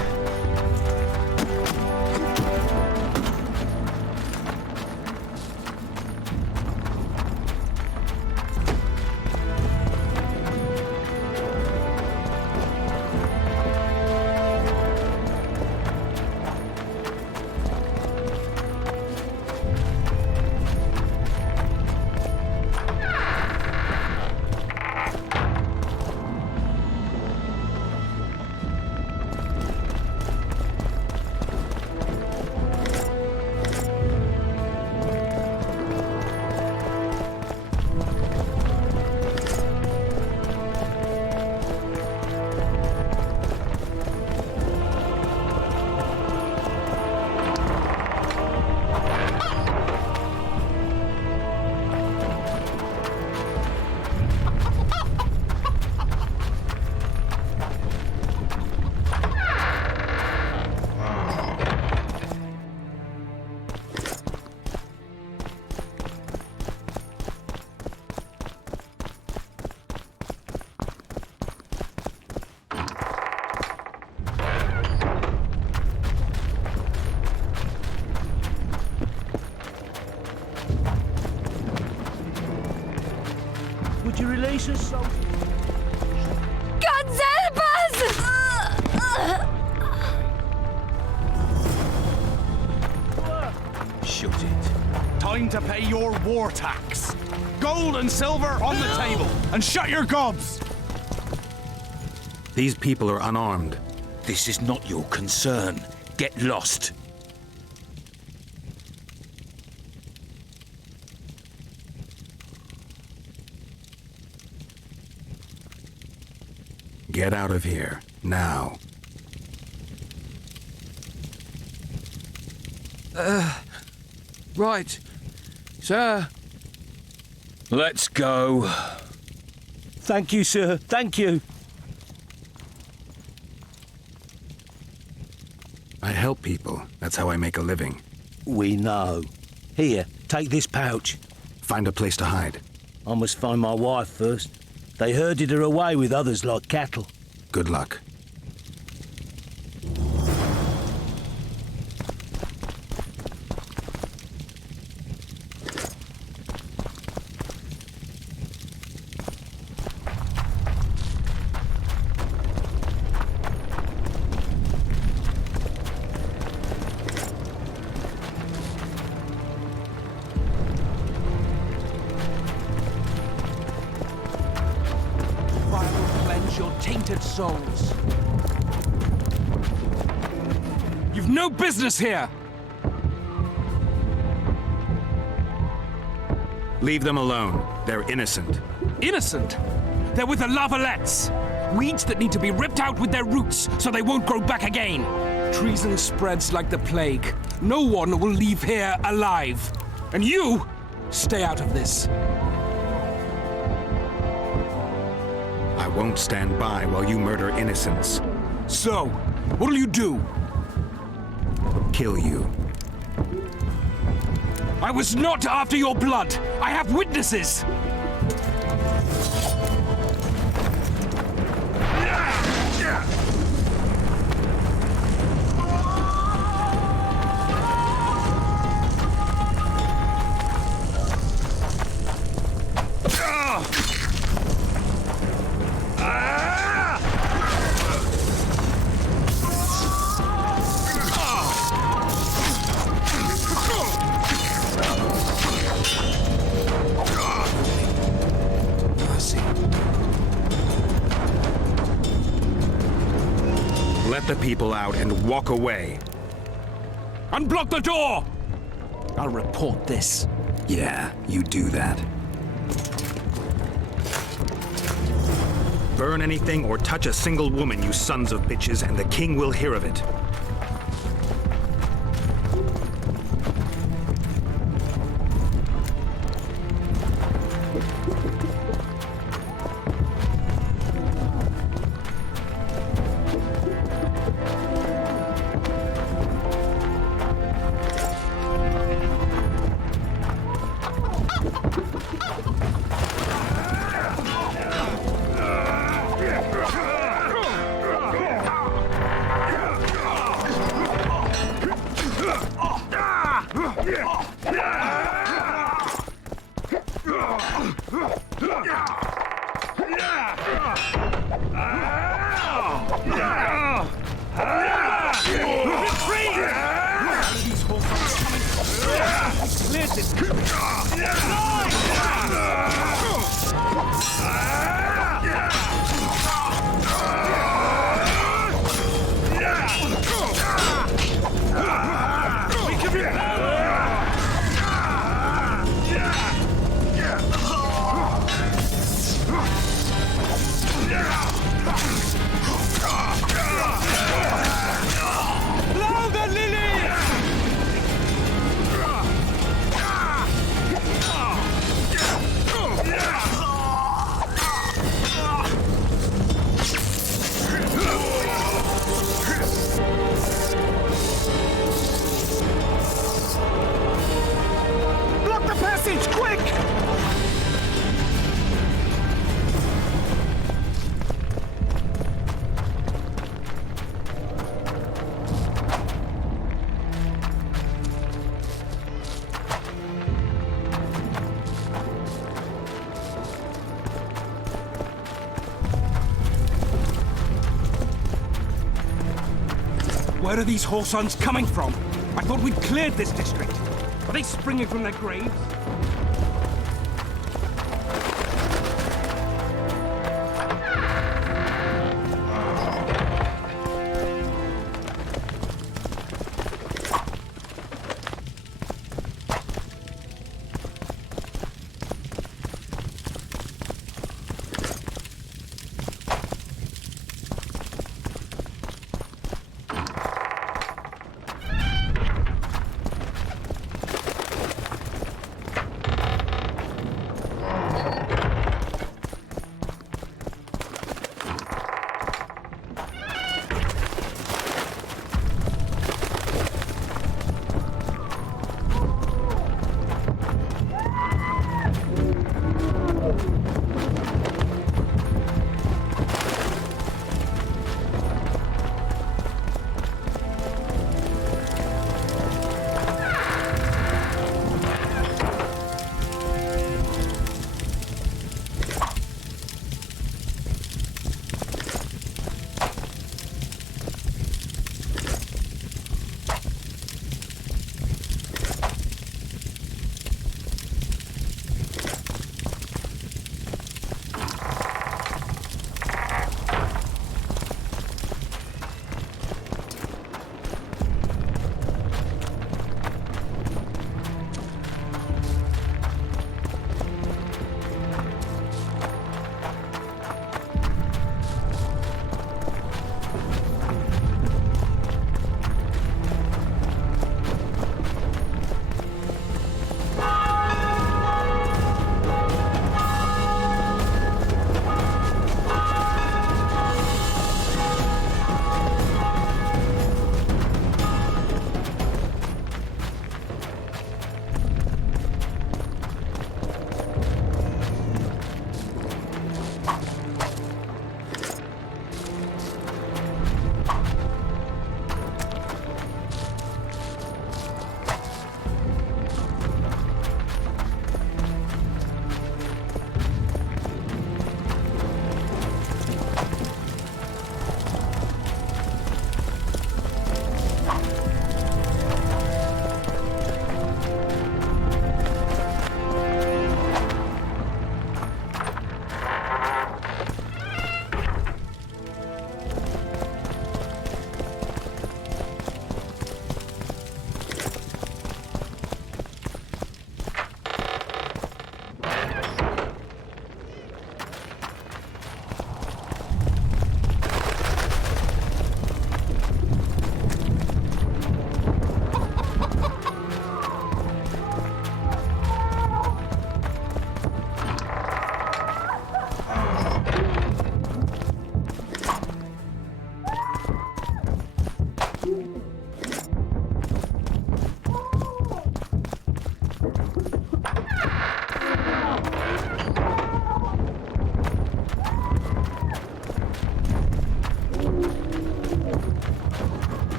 Would you release us, soldier? God help us! Shut it. Time to pay your war tax. Gold and silver on the table. And shut your gobs! These people are unarmed. This is not your concern. Get lost. Get out of here, now. Right. Sir. Let's go. Thank you, sir. Thank you. I help people. That's how I make a living. We know. Here, take this pouch. Find a place to hide. I must find my wife first. They herded her away with others like cattle. Good luck. Your tainted souls. You've no business here! Leave them alone. They're innocent. Innocent? They're with the La Valettes. Weeds that need to be ripped out with their roots so they won't grow back again. Treason spreads like the plague. No one will leave here alive. And you, stay out of this. I won't stand by while you murder innocents. So, what'll you do? Kill you. I was not after your blood. I have witnesses. let the people out and walk away. Unblock the door! I'll report this. Yeah, you do that. Burn anything or touch a single woman, you sons of bitches, and the king will hear of it. Where are these whoresons coming from? I thought we'd cleared this district. Are they springing from their graves?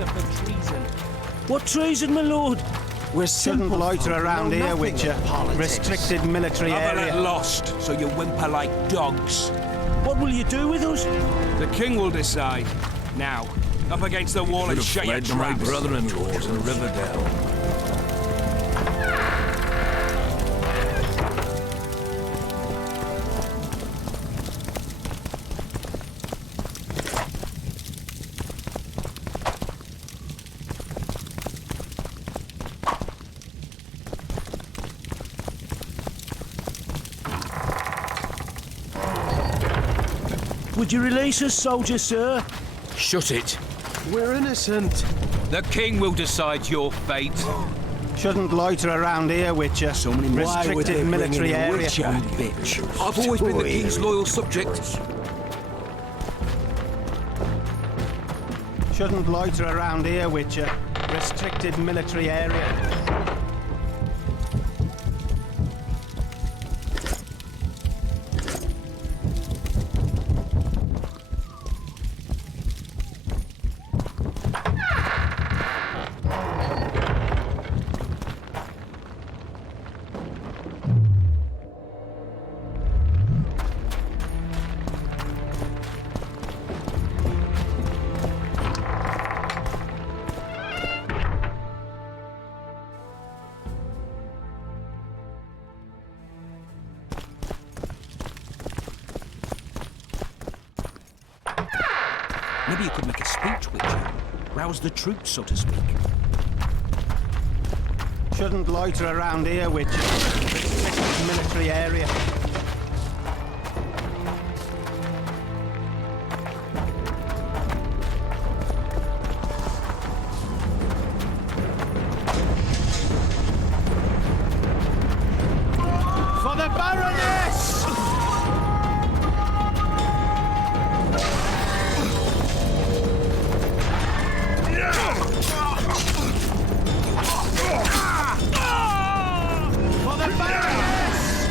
answer for treason. What treason, my lord? We shouldn't loiter around here, Witcher. Restricted military Lavalette area. lost, so you whimper like dogs. What will you do with us? The king will decide. Now, up against the wall and shut your traps. brother-in-law's in Riverdale. Would you release us, soldier, sir? Shut it. We're innocent. The king will decide your fate. Shouldn't loiter around here, Witcher. So many restricted military area. bitch. I've always been the king's loyal subject. Shouldn't loiter around here, Witcher. Restricted military area. Maybe you could make a speech, Witcher. Rouse the troops, so to speak. Shouldn't loiter around here, Witcher. Restricted military area. For the Baroness! For the Baroness!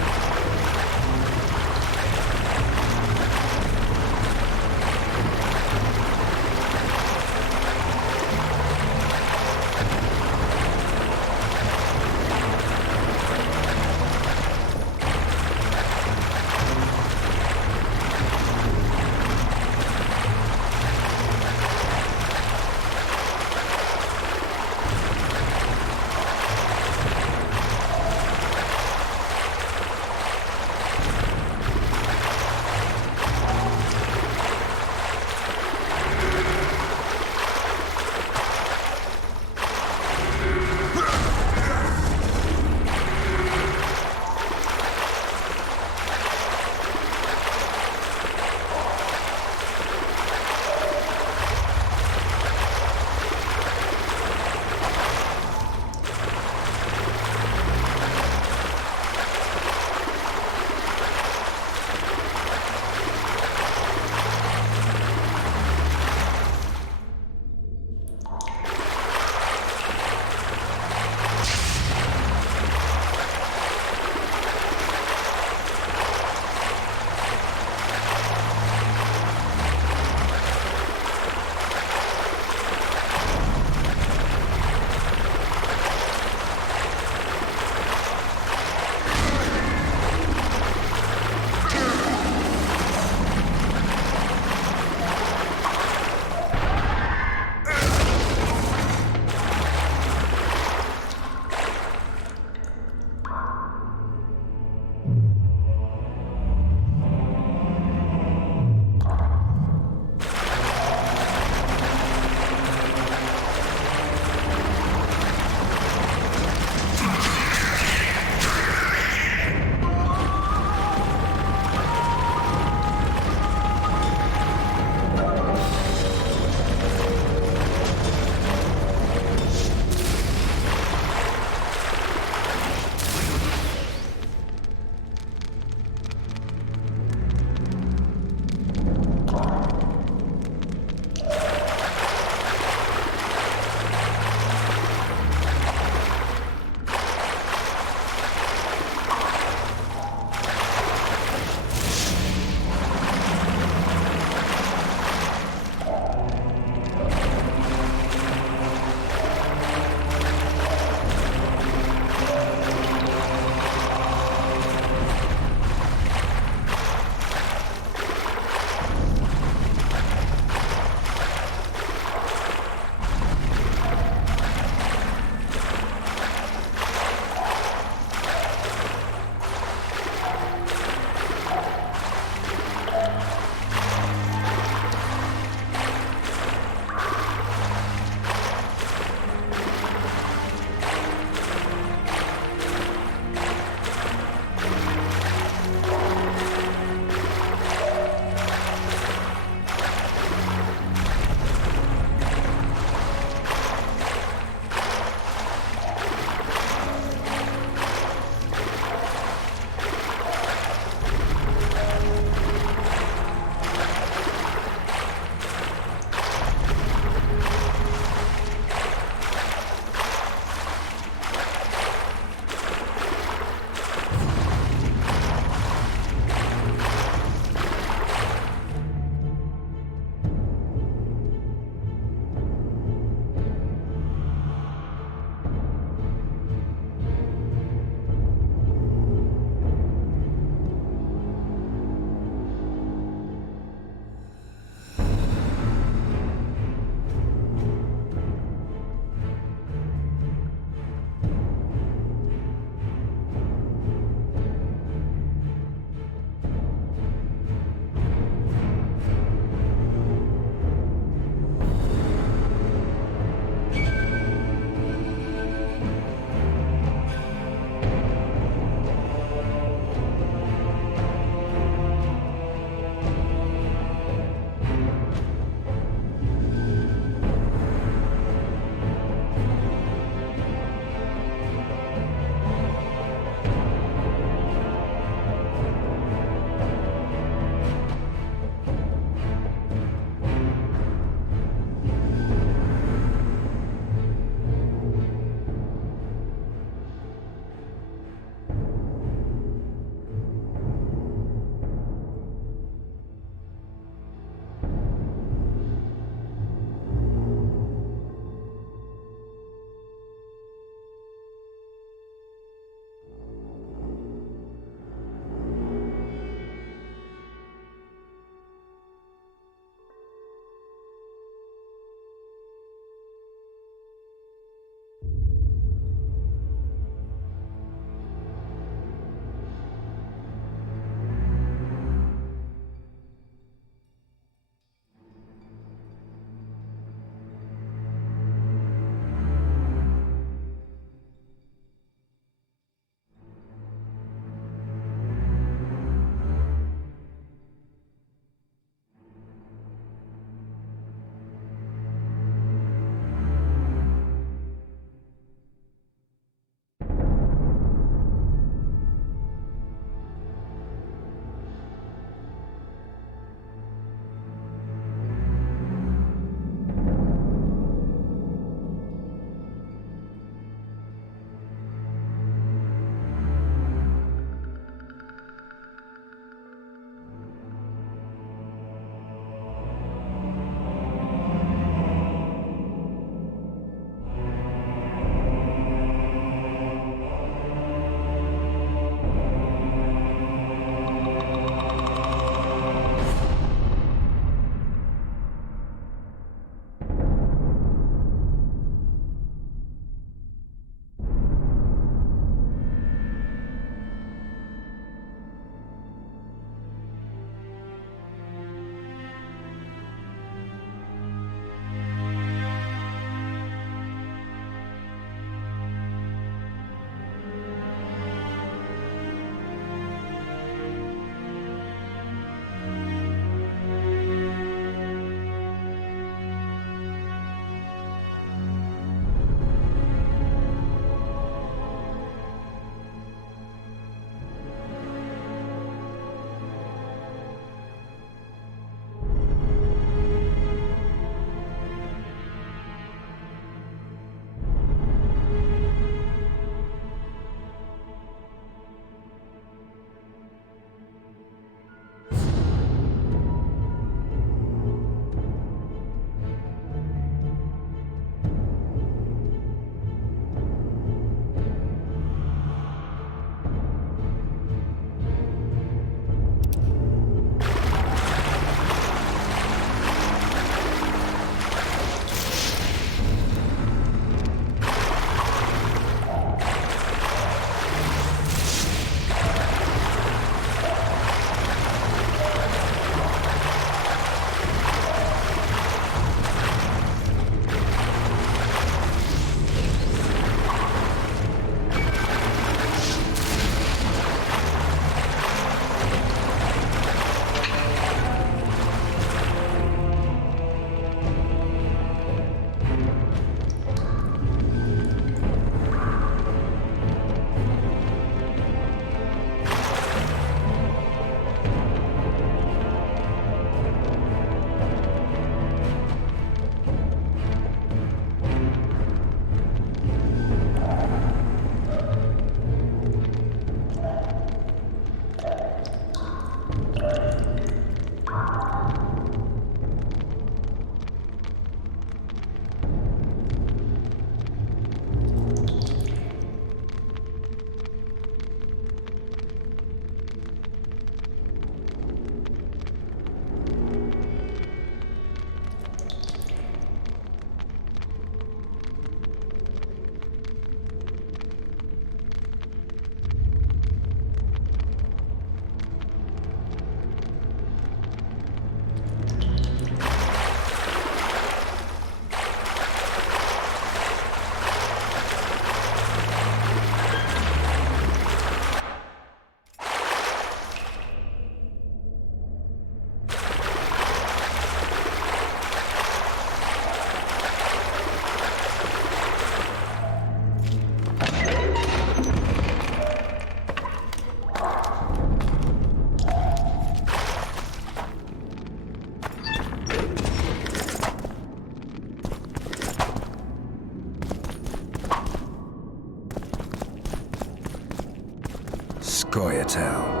Goyatel.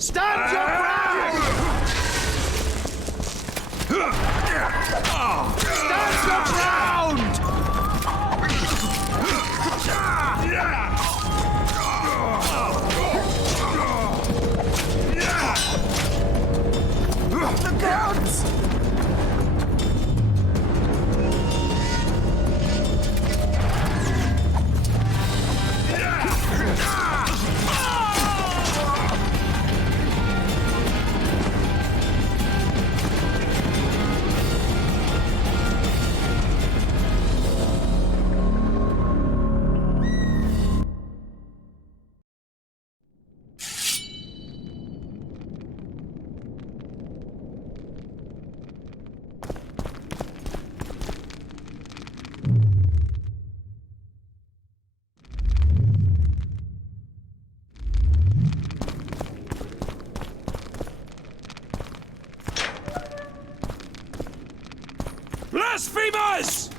Stand your ground! Stand your ground! The guards! Blasphemers!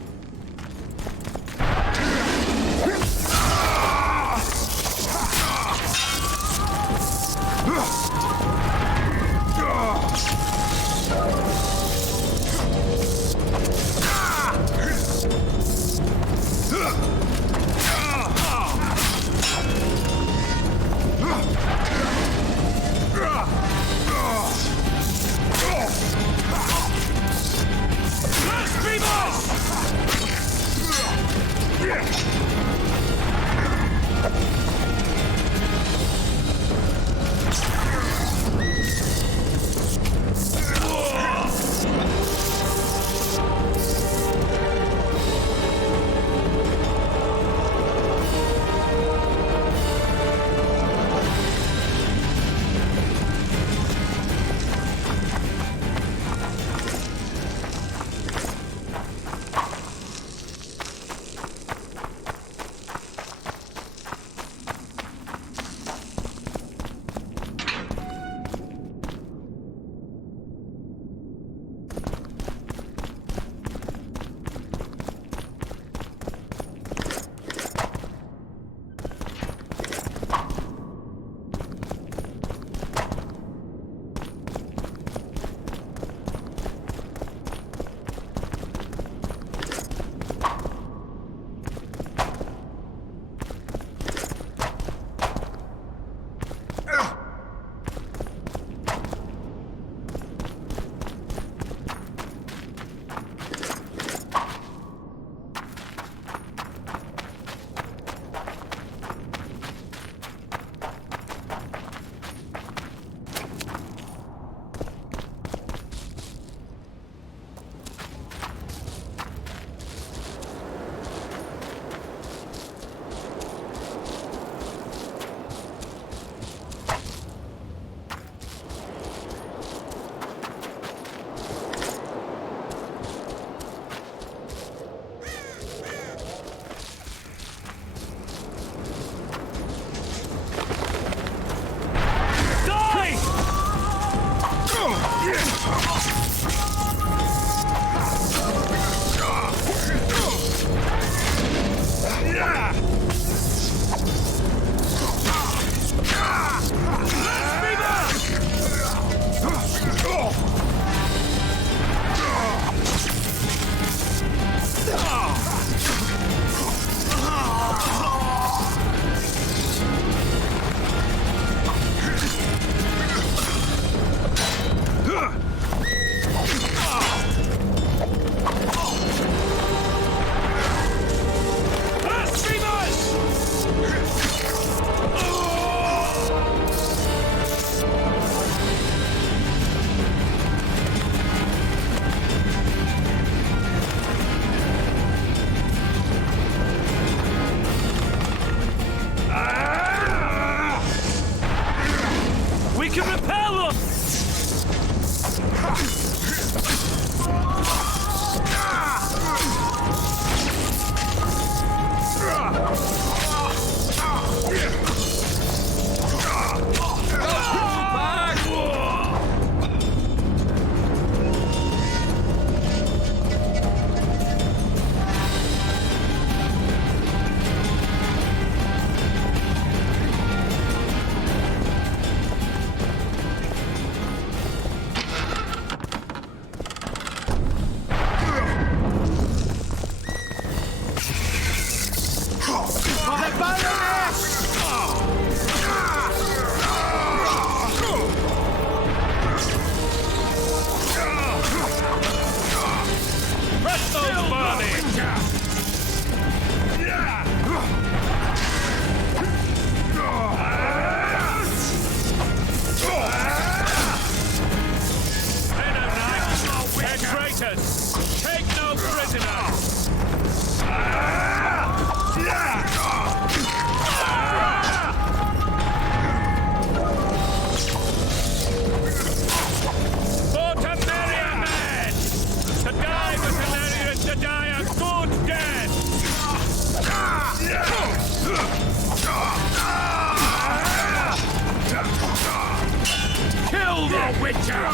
the Witcher!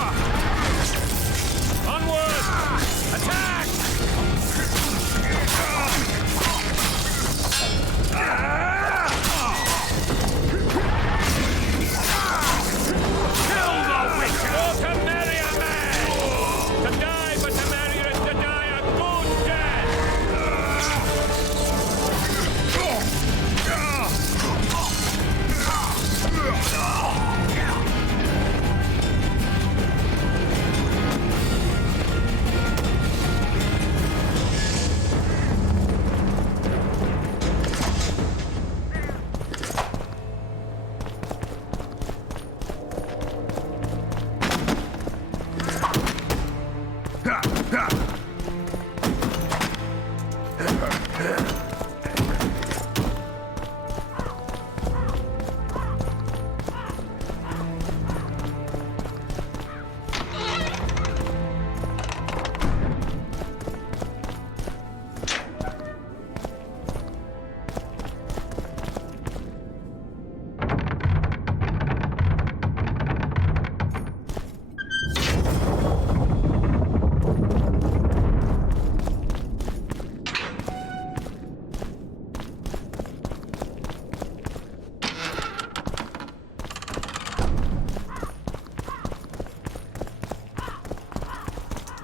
Onward! Attack! Kill the Witcher! Go to marry a man! To die, but to marry is to die a good death!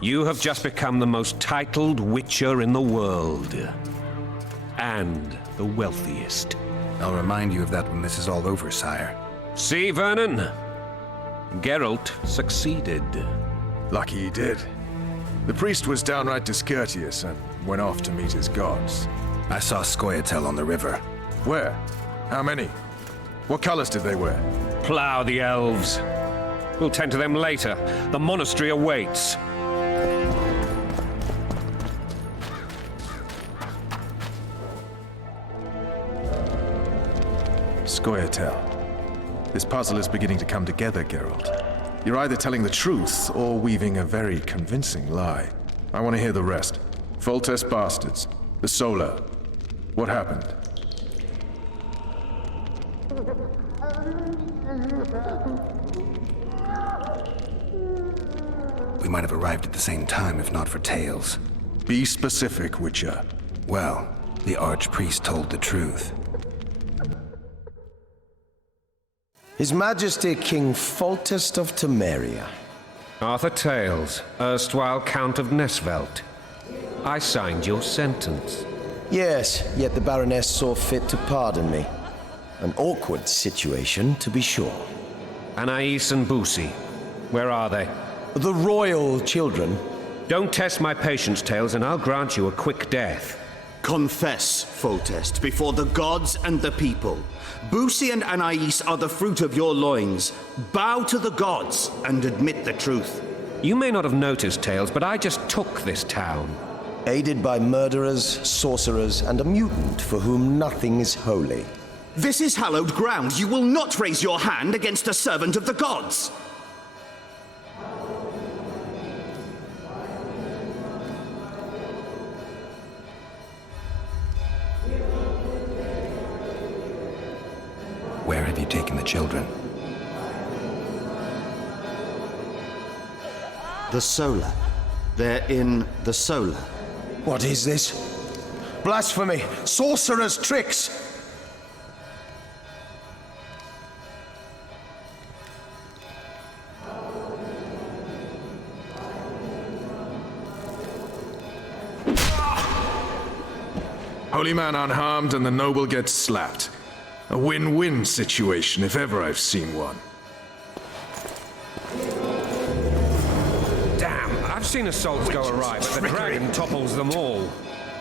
You have just become the most titled Witcher in the world. And the wealthiest. I'll remind you of that when this is all over, sire. See, Vernon? Geralt succeeded. Lucky he did. The priest was downright discourteous and went off to meet his gods. I saw Scoia'tael on the river. Where? How many? What colors did they wear? Plough the elves. We'll tend to them later. The monastery awaits. Scoia'tael. This puzzle is beginning to come together, Geralt. You're either telling the truth or weaving a very convincing lie. I want to hear the rest. Foltest bastards. The Solar. What happened? We might have arrived at the same time if not for Tales. Be specific, Witcher. Well, the Archpriest told the truth. His Majesty King Foltest of Temeria. Arthur Tales, erstwhile Count of Nesvelt. I signed your sentence. Yes, yet the Baroness saw fit to pardon me. An awkward situation, to be sure. Anais and Boussy, where are they? The royal children. Don't test my patience, Tales, and I'll grant you a quick death. Confess, Foltest, before the gods and the people. Boussy and Anais are the fruit of your loins. Bow to the gods and admit the truth. You may not have noticed, Tales, but I just took this town. Aided by murderers, sorcerers, and a mutant for whom nothing is holy. This is hallowed ground. You will not raise your hand against a servant of the gods. Where have you taken the children? The Solar. They're in the Solar. What is this? Blasphemy! Sorcerer's tricks! Holy man unharmed and the noble gets slapped. A win-win situation, if ever I've seen one. Damn, I've seen assaults go awry, but the dragon topples them all.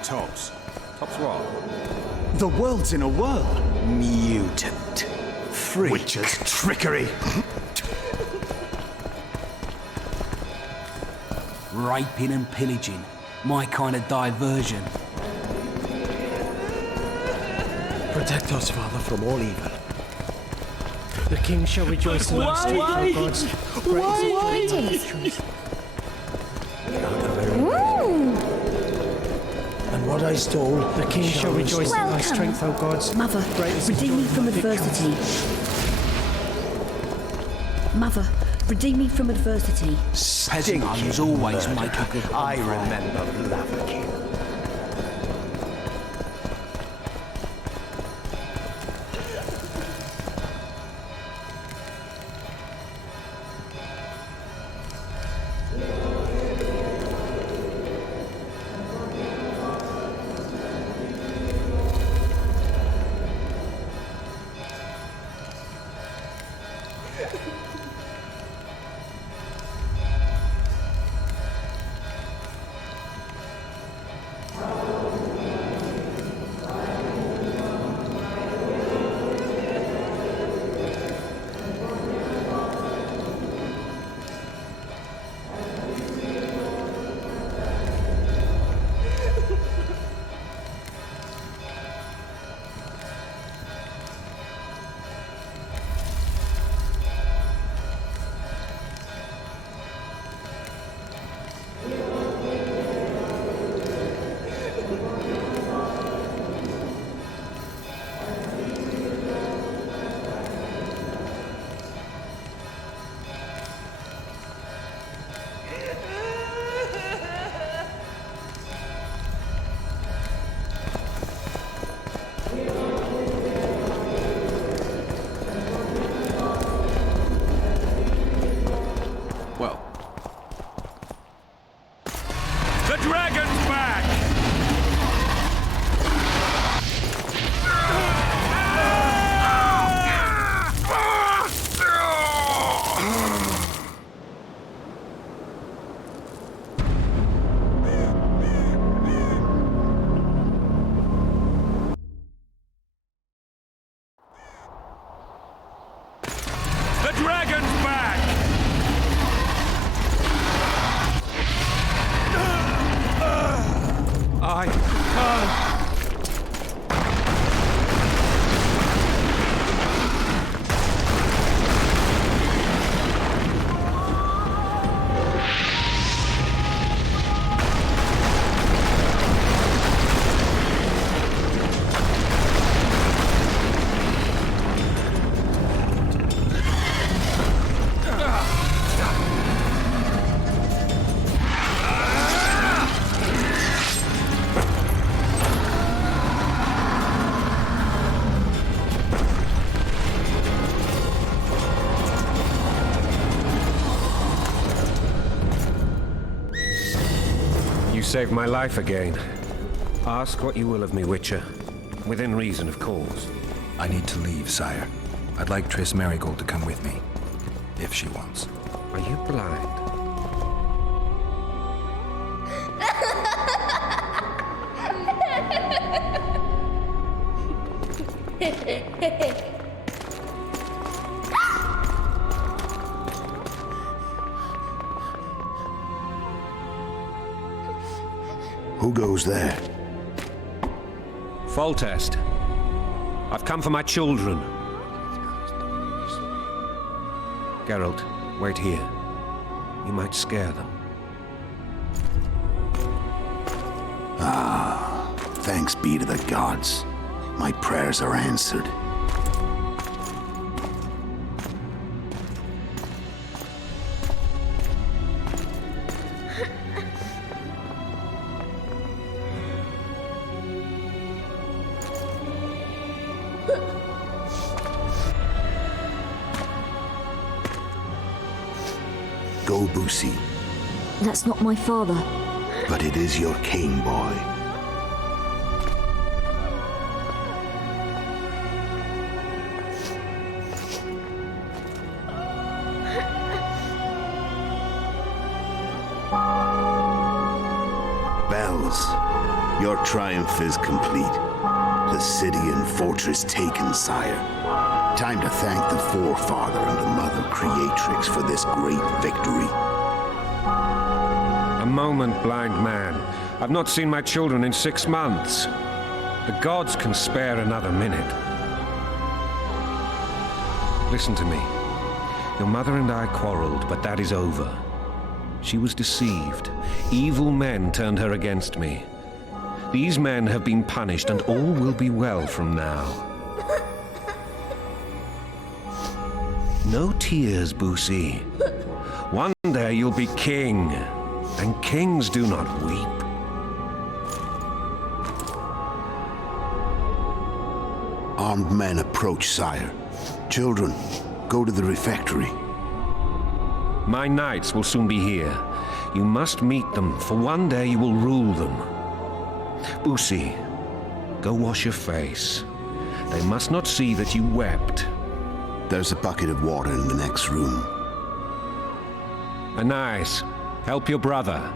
Tops? Tops what? The world's in a whirl. Mutant. Freak. Witcher's trickery. Raping and pillaging. My kind of diversion. Protect us, Father, from all evil. The king shall rejoice in our strength, O gods. And what I stole, the king shall rejoice in thy strength, O gods. Mother, redeem me from adversity. Mother, Redeem me from adversity. Peasant hands always make a good I bonfire. remember Blaviken. The dragon's back! The dragon's back! I can't. You saved my life again. Ask what you will of me, Witcher. Within reason, of course. I need to leave, sire. I'd like Triss Merigold to come with me, if she wants. Are you blind? Who goes there? Foltest. I've come for my children. Geralt, wait here. You might scare them. Ah, thanks be to the gods. My prayers are answered. Go, Boosie. That's not my father. But it is your king, boy. Bells, your triumph is complete. The city and fortress taken, sire. Time to thank the Forefather and the Mother Creatrix for this great victory. A moment, blind man. I've not seen my children in 6 months. The gods can spare another minute. Listen to me. Your mother and I quarreled, but that is over. She was deceived. Evil men turned her against me. These men have been punished, and all will be well from now. No tears, Boosie. there you'll be king. And kings do not weep. Armed men approach, sire. Children, go to the refectory. My knights will soon be here. You must meet them, for one day you will rule them. Boussy, go wash your face. They must not see that you wept. There's a bucket of water in the next room. Anais, help your brother.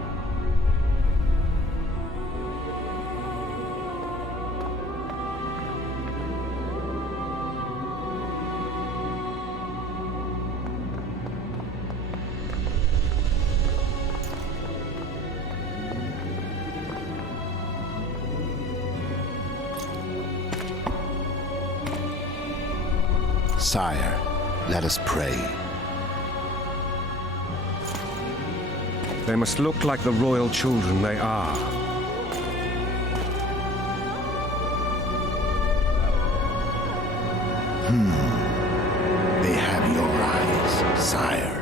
Sire, let us pray. They must look like the royal children they are. They have your eyes, sire.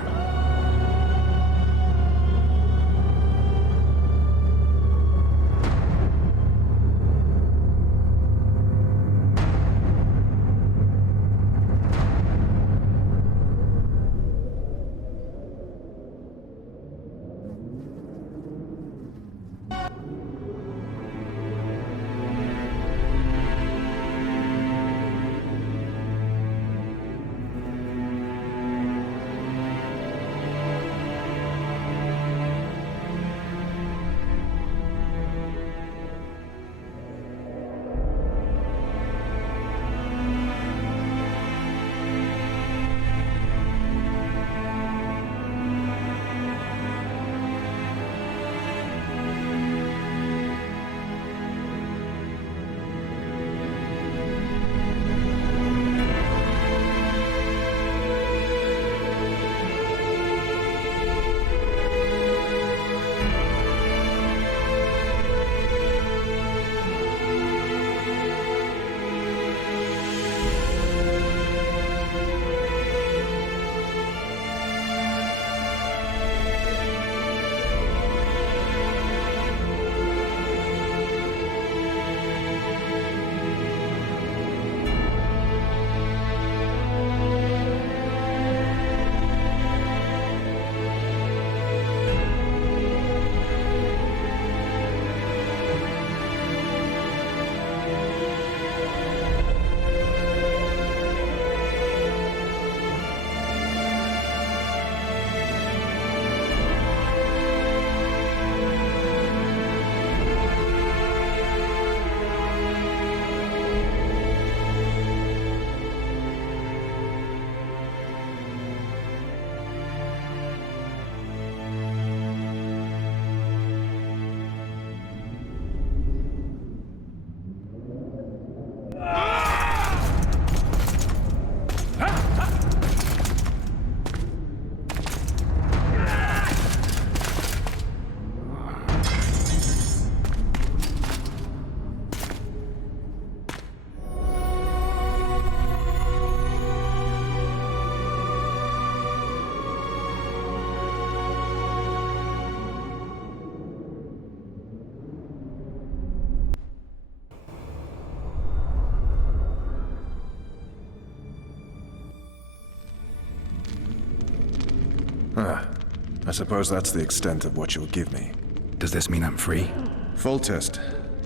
I suppose that's the extent of what you'll give me. Does this mean I'm free? Foltest,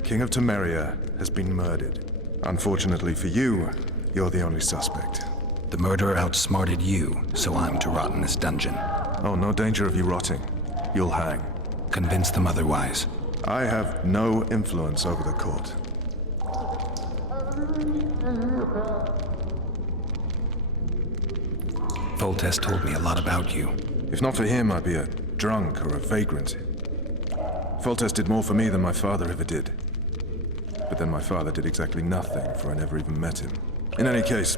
King of Temeria, has been murdered. Unfortunately for you, you're the only suspect. The murderer outsmarted you, so I'm to rot in this dungeon. Oh, no danger of you rotting. You'll hang. Convince them otherwise. I have no influence over the court. Foltest told me a lot about you. If not for him, I'd be a drunk or a vagrant. Foltest did more for me than my father ever did. But then my father did exactly nothing, for I never even met him. In any case,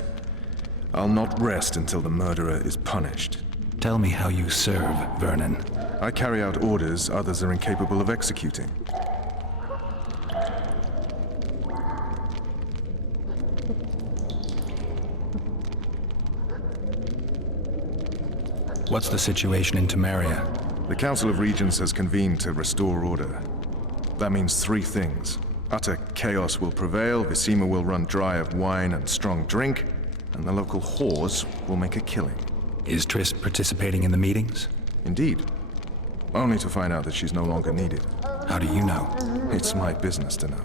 I'll not rest until the murderer is punished. Tell me how you serve, Vernon. I carry out orders others are incapable of executing. What's the situation in Temeria? The Council of Regents has convened to restore order. That means three things. Utter chaos will prevail, Visima will run dry of wine and strong drink, and the local whores will make a killing. Is Triss participating in the meetings? Indeed. Only to find out that she's no longer needed. How do you know? It's my business to know.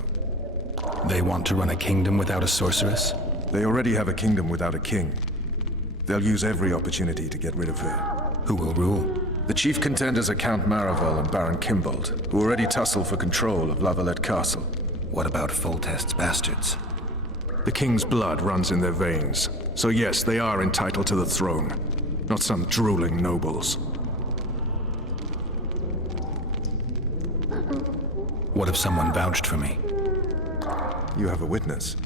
They want to run a kingdom without a sorceress? They already have a kingdom without a king. They'll use every opportunity to get rid of her. Who will rule? The chief contenders are Count Maravel and Baron Kimbold, who already tussle for control of La Valette Castle. What about Foltest's bastards? The king's blood runs in their veins, so yes, they are entitled to the throne, not some drooling nobles. What if someone vouched for me? You have a witness.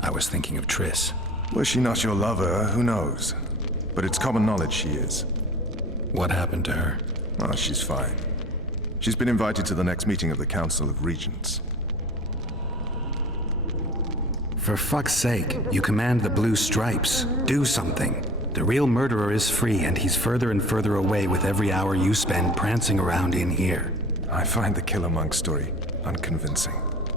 I was thinking of Triss. Was she not your lover? Who knows? But it's common knowledge she is. What happened to her? Oh, she's fine. She's been invited to the next meeting of the Council of Regents. For fuck's sake, you command the Blue Stripes. Do something. The real murderer is free, and he's further and further away with every hour you spend prancing around in here. I find the Killer Monk story unconvincing.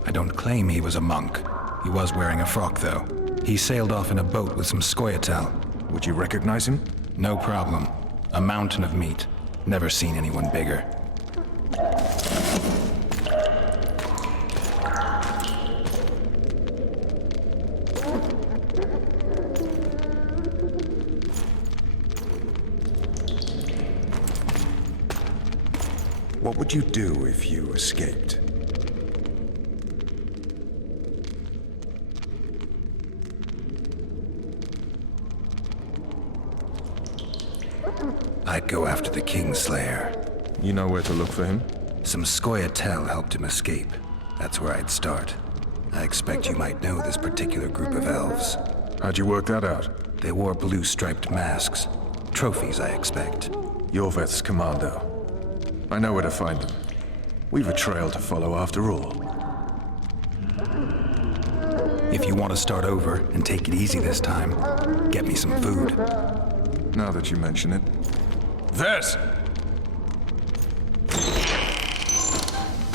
I don't claim he was a monk. He was wearing a frock, though. He sailed off in a boat with some Scoia'tael. Would you recognize him? No problem. A mountain of meat. Never seen anyone bigger. What would you do if you escaped? I'd go after the Kingslayer. You know where to look for him? Some Scoia'tael helped him escape. That's where I'd start. I expect you might know this particular group of elves. How'd you work that out? They wore blue-striped masks. Trophies, I expect. Yorveth's commando. I know where to find them. We've a trail to follow after all. If you want to start over and take it easy this time, get me some food. Now that you mention it. Vess!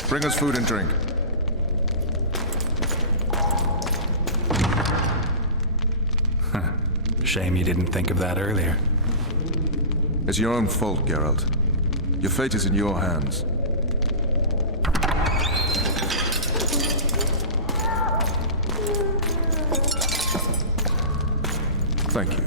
Bring us food and drink. Shame you didn't think of that earlier. It's your own fault, Geralt. Your fate is in your hands. Thank you.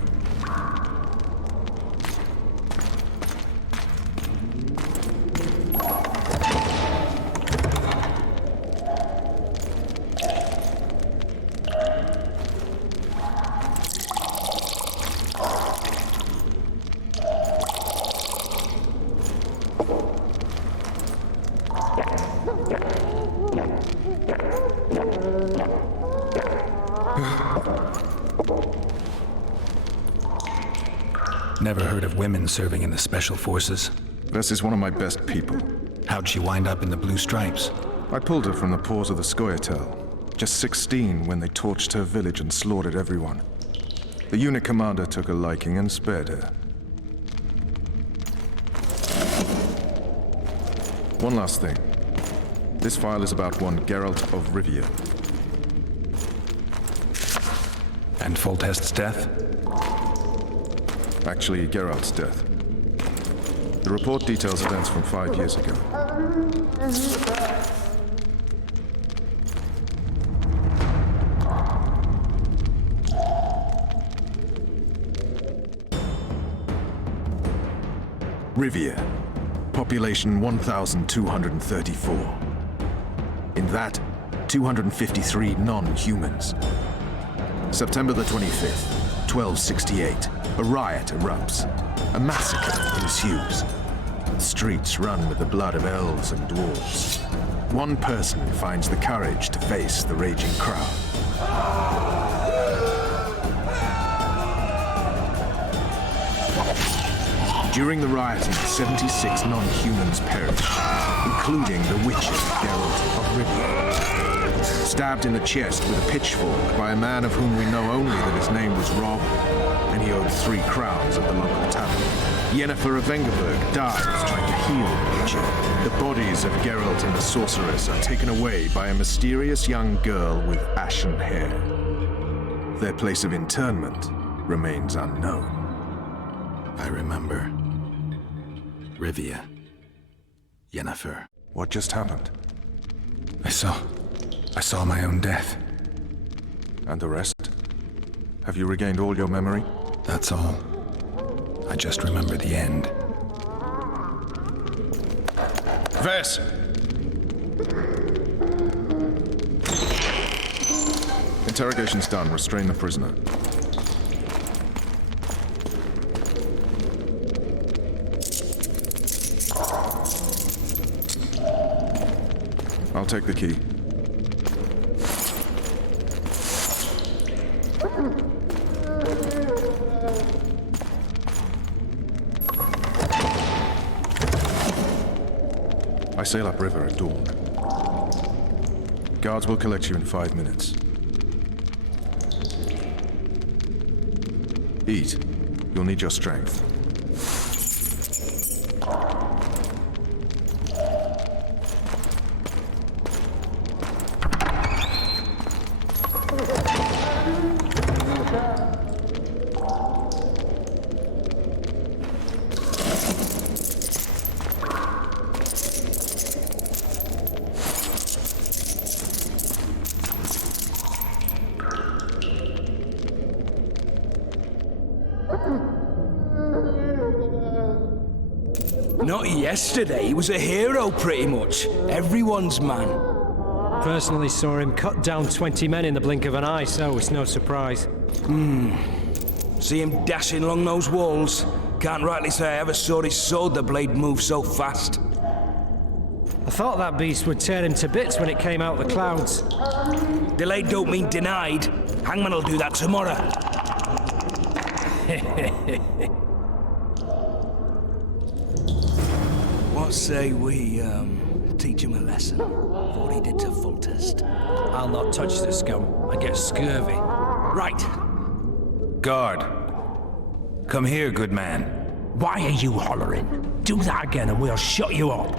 Never heard of women serving in the Special Forces. Vess is one of my best people. How'd she wind up in the Blue Stripes? I pulled her from the paws of the Scoia'tael. Just 16 when they torched her village and slaughtered everyone. The unit commander took a liking and spared her. One last thing. This file is about one Geralt of Rivia. And Foltest's death? Actually, Geralt's death. The report details events from 5 years ago. Rivia. Population 1,234. In that, 253 non-humans. September the 25th, 1268. A riot erupts. A massacre ensues. The streets run with the blood of elves and dwarves. One person finds the courage to face the raging crowd. During the rioting, 76 non-humans perished, including the witcher Geralt of Rivia. Stabbed in the chest with a pitchfork by a man of whom we know only that his name was Rob, and he owed 3 crowns at the local tavern. Yennefer of Vengerberg dies trying to heal the Witcher. The bodies of Geralt and the sorceress are taken away by a mysterious young girl with ashen hair. Their place of interment remains unknown. I remember. Rivia. Yennefer. What just happened? I saw my own death. And the rest? Have you regained all your memory? That's all. I just remember the end. Vess! Interrogation's done. Restrain the prisoner. I'll take the key. I sail upriver at dawn. Guards will collect you in 5 minutes. Eat. You'll need your strength. Not yesterday, he was a hero pretty much. Everyone's man. Personally saw him cut down 20 men in the blink of an eye, so it's no surprise. See him dashing along those walls? Can't rightly say I ever saw his sword the blade move so fast. I thought that beast would tear him to bits when it came out of the clouds. Delayed don't mean denied. Hangman will do that tomorrow. What say we, teach him a lesson? What he did to Foltest. I'll not touch the scum. I get scurvy. Right. Guard. Come here, good man. Why are you hollering? Do that again and we'll shut you up.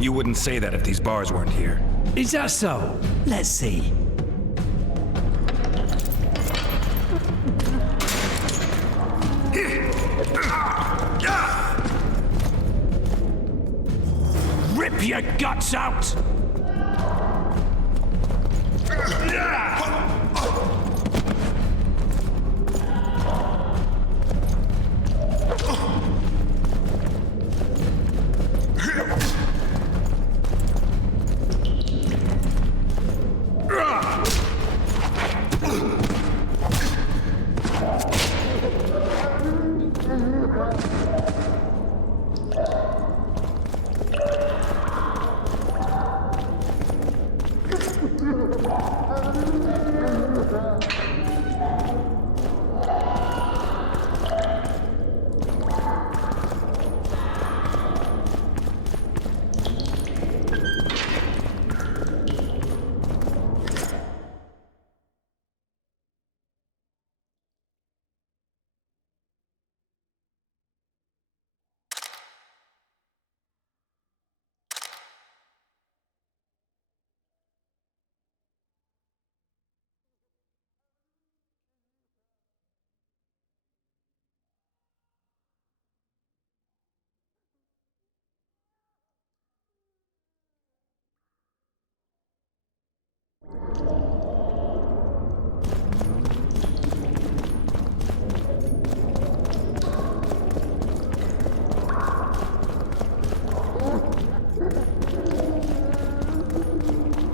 You wouldn't say that if these bars weren't here. Is that so? Let's see. Rip your guts out!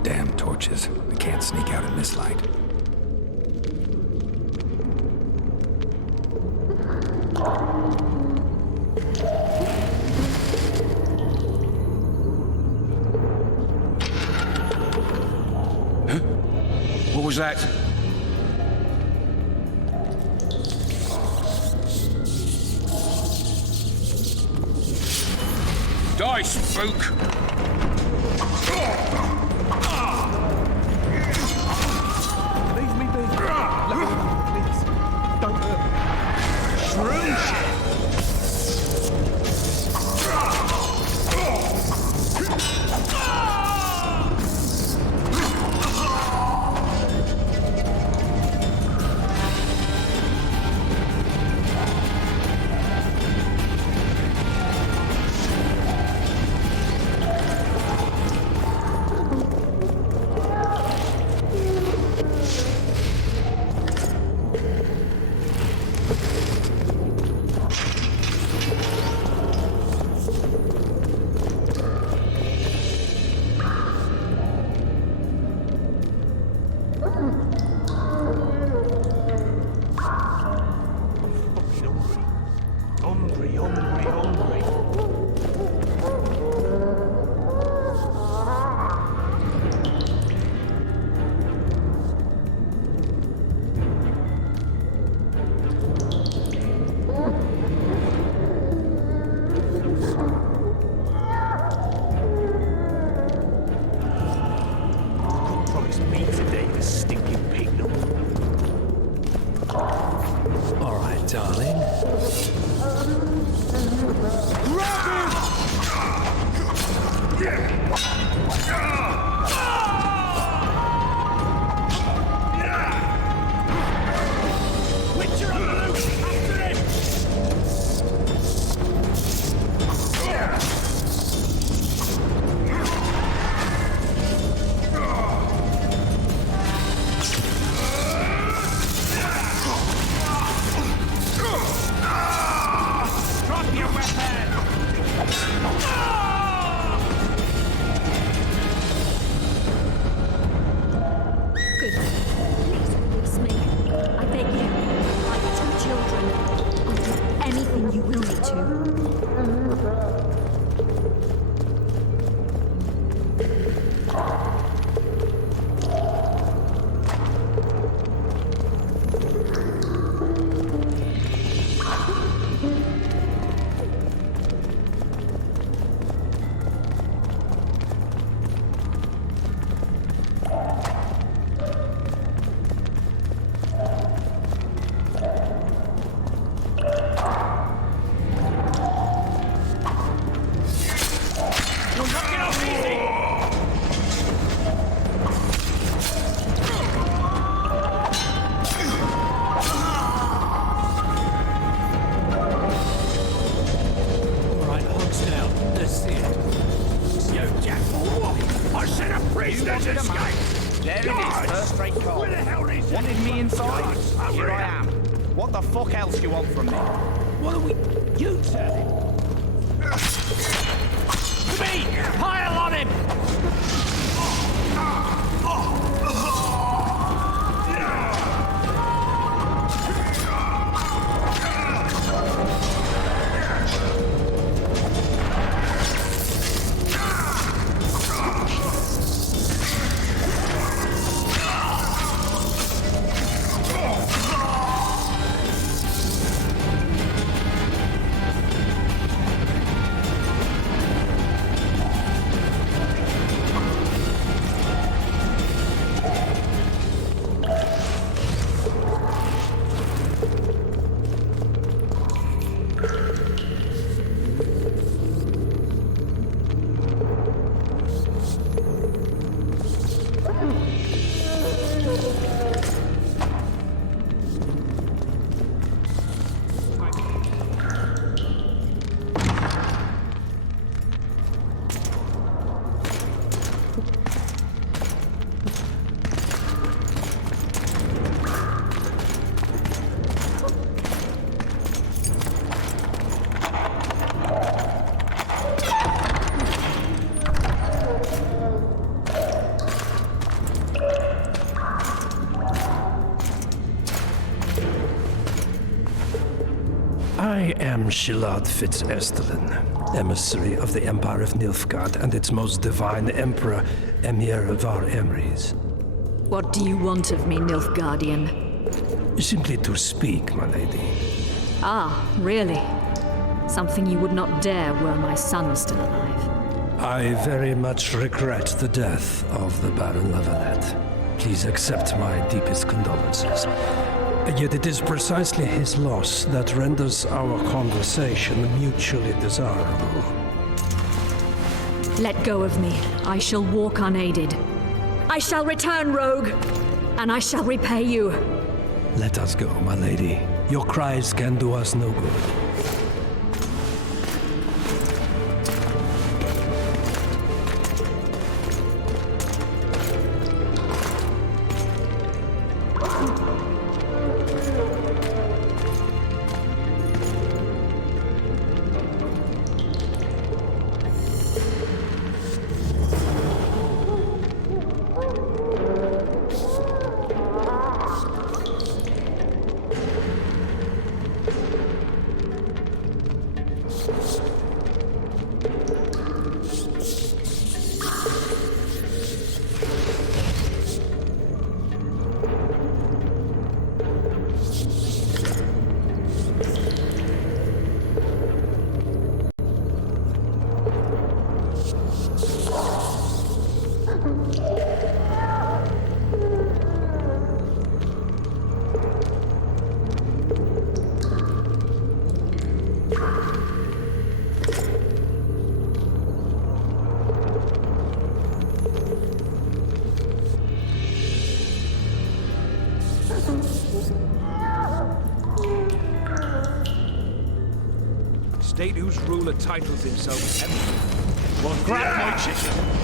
Damn torches. I can't sneak out in this light. What was that? Die, spook! Leave me be. Let me, please. prisoners escaped! There it is, first-rate call. Where the hell is Wanted me inside? Here I am. What the fuck else do you want from me? What are we... You tell him! To me! Pile on him! I am Shilad Fitz-Estelin, emissary of the Empire of Nilfgaard and its most divine Emperor, Emir Var Emrys. What do you want of me, Nilfgaardian? Simply to speak, my lady. Ah, really? Something you would not dare were my son still alive. I very much regret the death of the Baron Lavalette. Please accept my deepest condolences. Yet it is precisely his loss that renders our conversation mutually desirable. Let go of me. I shall walk unaided. I shall return, rogue, and I shall repay you. Let us go, my lady. Your cries can do us no good. State whose ruler titles himself Emperor. Well, grab my chicken.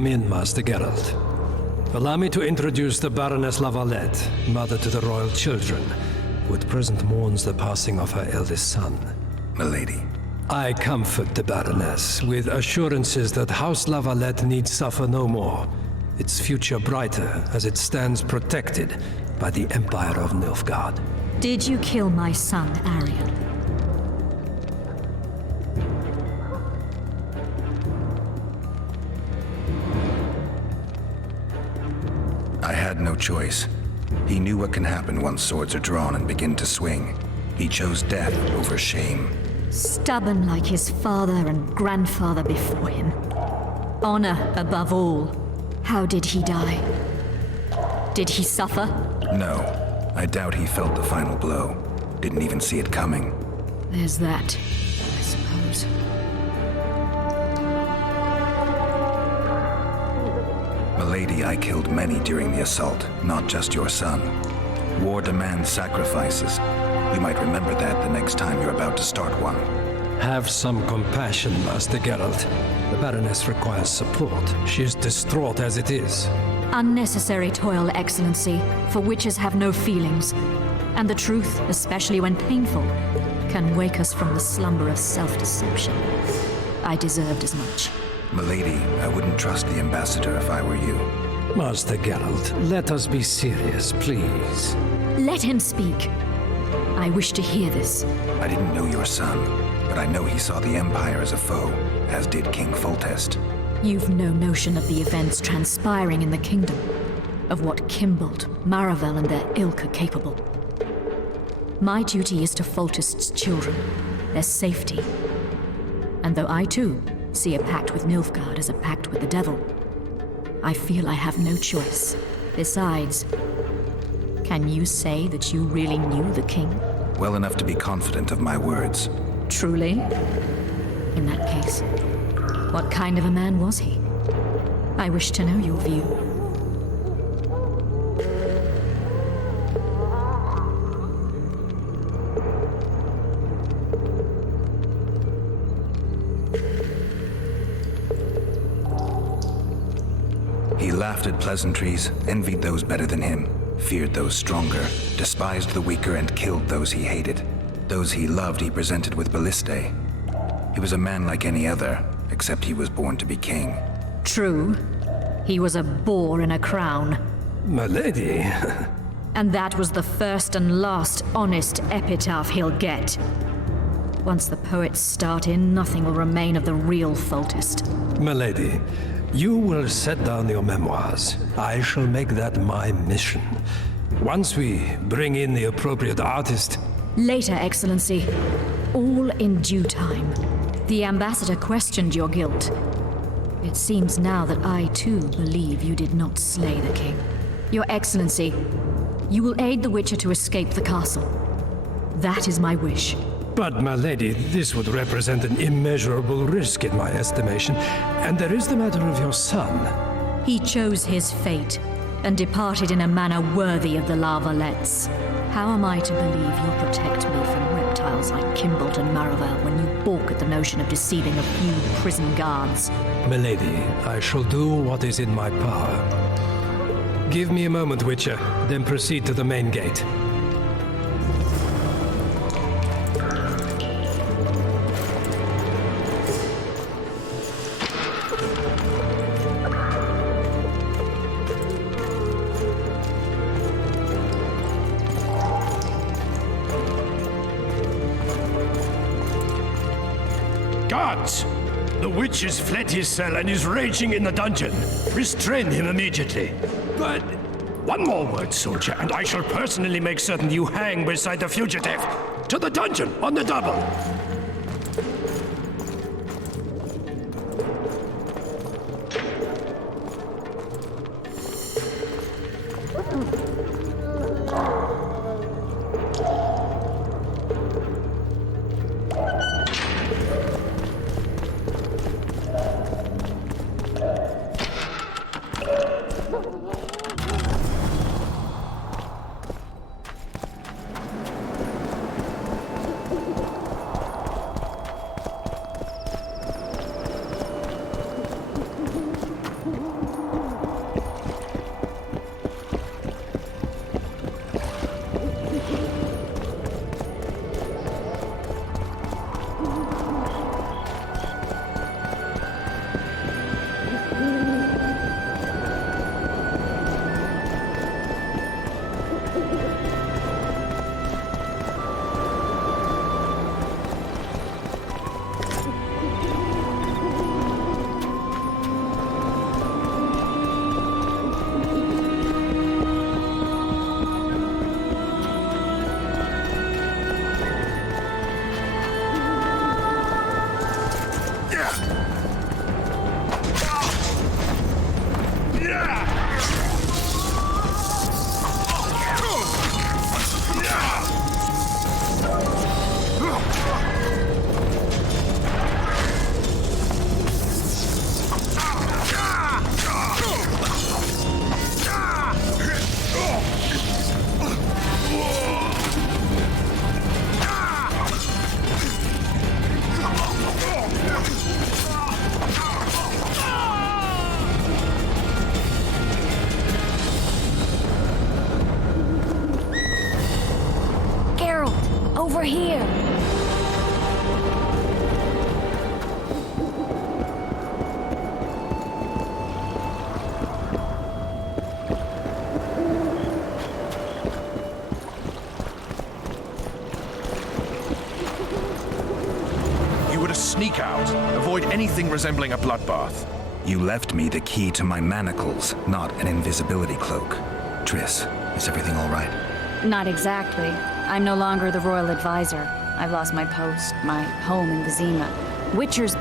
Come in, Master Geralt. Allow me to introduce the Baroness Lavalette, mother to the royal children, who at present mourns the passing of her eldest son. Milady. I comfort the Baroness with assurances that House Lavalette need suffer no more, its future brighter as it stands protected by the Empire of Nilfgaard. Did you kill my son, Arion? I had no choice. He knew what can happen once swords are drawn and begin to swing. He chose death over shame. Stubborn like his father and grandfather before him. Honor above all. How did he die? Did he suffer? No. I doubt he felt the final blow. Didn't even see it coming. There's that, I suppose. Milady, I killed many during the assault, not just your son. War demands sacrifices. You might remember that the next time you're about to start one. Have some compassion, Master Geralt. The Baroness requires support. She is distraught as it is. Unnecessary toil, Excellency, for witches have no feelings. And the truth, especially when painful, can wake us from the slumber of self-deception. I deserved as much. Milady, I wouldn't trust the ambassador if I were you. Master Geralt, let us be serious, please. Let him speak. I wish to hear this. I didn't know your son, but I know he saw the Empire as a foe, as did King Foltest. You've no notion of the events transpiring in the kingdom, of what Kimbolt, Maravel, and their ilk are capable. My duty is to Foltest's children, their safety. And though I too see a pact with Nilfgaard as a pact with the devil, I feel I have no choice. Besides, can you say that you really knew the king? Well enough to be confident of my words. Truly? In that case, what kind of a man was he? I wish to know your view. He laughed at pleasantries, envied those better than him, feared those stronger, despised the weaker, and killed those he hated. Those he loved he presented with ballistae. He was a man like any other, except he was born to be king. True. He was a boar in a crown. Milady. And that was the first and last honest epitaph he'll get. Once the poets start in, nothing will remain of the real Foltest. Milady, you will set down your memoirs. I shall make that my mission. Once we bring in the appropriate artist... Later, Excellency. All in due time. The ambassador questioned your guilt. It seems now that I, too, believe you did not slay the king. Your Excellency, you will aid the Witcher to escape the castle. That is my wish. But, my lady, this would represent an immeasurable risk in my estimation. And there is the matter of your son. He chose his fate, and departed in a manner worthy of the Lavalettes. How am I to believe you'll protect me from reptiles like Kimbolt and Maravel when you balk at the notion of deceiving a few prison guards? Milady, I shall do what is in my power. Give me a moment, Witcher, then proceed to the main gate. Guards! The witch has fled his cell and is raging in the dungeon. Restrain him immediately. But one more word, soldier, and I shall personally make certain you hang beside the fugitive. To the dungeon, on the double! Over here! You were to sneak out. Avoid anything resembling a bloodbath. You left me the key to my manacles, not an invisibility cloak. Triss, is everything all right? Not exactly. I'm no longer the royal advisor. I've lost my post, my home in Vizima. Witchers...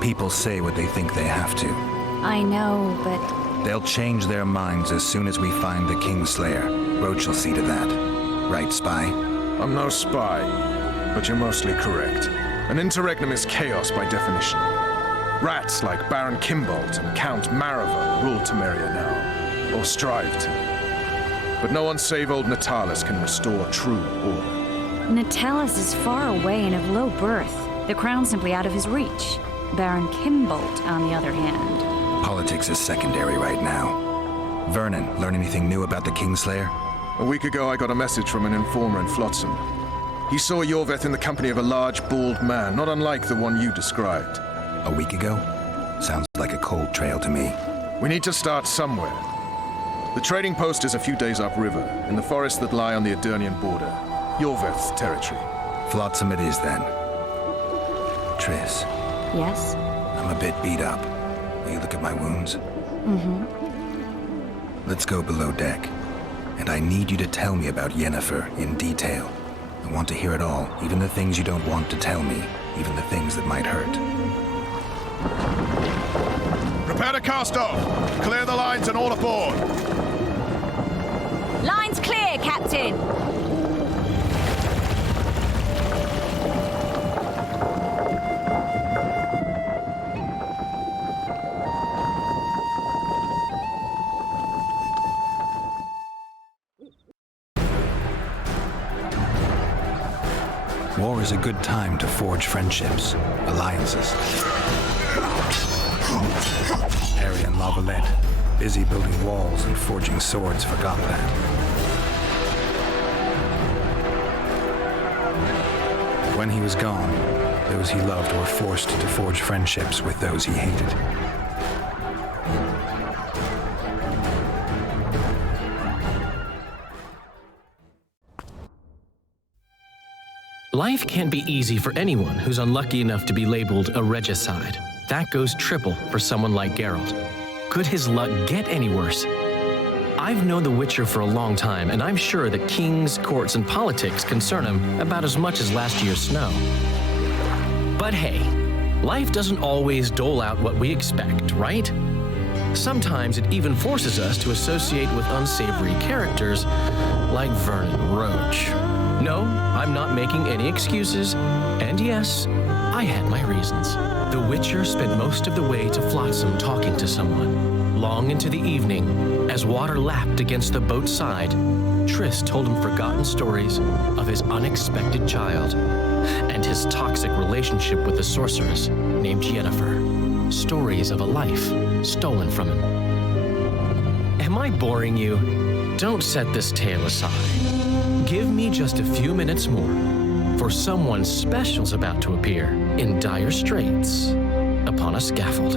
People say what they think they have to. I know, but... They'll change their minds as soon as we find the Kingslayer. Roach will see to that. Right, spy? I'm no spy, but you're mostly correct. An interregnum is chaos by definition. Rats like Baron Kimbolt and Count Maravel rule Temeria now, or strive to. But no one save old Natalis can restore true order. Natalis is far away and of low birth. The crown's simply out of his reach. Baron Kimbolt, on the other hand. Politics is secondary right now. Vernon, learn anything new about the Kingslayer? A week ago, I got a message from an informer in Flotsam. He saw Yorveth in the company of a large, bald man, not unlike the one you described. A week ago? Sounds like a cold trail to me. We need to start somewhere. The trading post is a few days upriver, in the forests that lie on the Aedirnian border. Yorveth's territory. Flotsam it is, then. Triss. Yes? I'm a bit beat up. Will you look at my wounds? Mm-hmm. Let's go below deck. And I need you to tell me about Yennefer in detail. I want to hear it all, even the things you don't want to tell me, even the things that might hurt. Prepare to cast off! Clear the lines and all aboard! Lines clear, Captain! War is a good time to forge friendships, alliances. Harry and Lavalette, busy building walls and forging swords, forgot that. When he was gone, those he loved were forced to forge friendships with those he hated. Life can't be easy for anyone who's unlucky enough to be labeled a regicide. That goes triple for someone like Geralt. Could his luck get any worse? I've known the Witcher for a long time, and I'm sure that kings, courts, and politics concern him about as much as last year's snow. But hey, life doesn't always dole out what we expect, right? Sometimes it even forces us to associate with unsavory characters like Vernon Roach. No, I'm not making any excuses. And yes, I had my reasons. The Witcher spent most of the way to Flotsam talking to someone. Long into the evening, as water lapped against the boat's side, Triss told him forgotten stories of his unexpected child and his toxic relationship with a sorceress named Yennefer. Stories of a life stolen from him. Am I boring you? Don't set this tale aside. Give me just a few minutes more, for someone special's about to appear in dire straits upon a scaffold.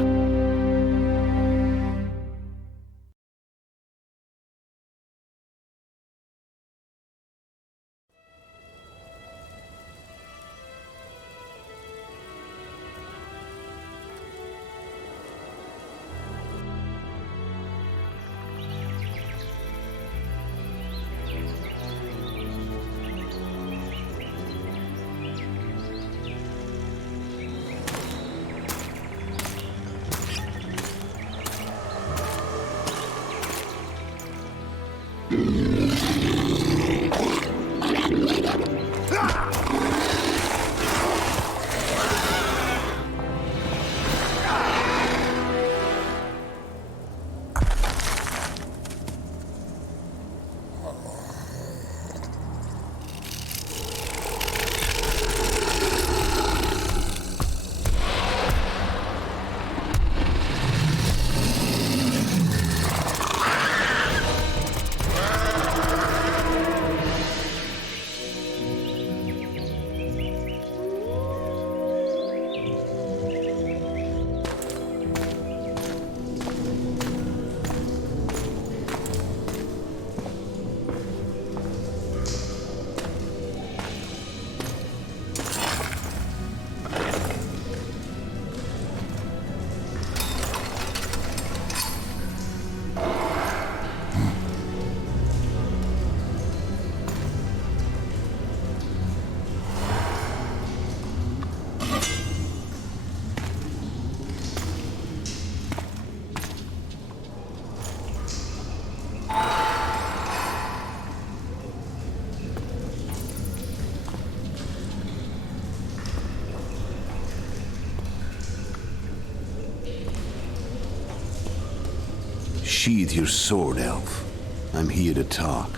Sheathe your sword, Elf. I'm here to talk.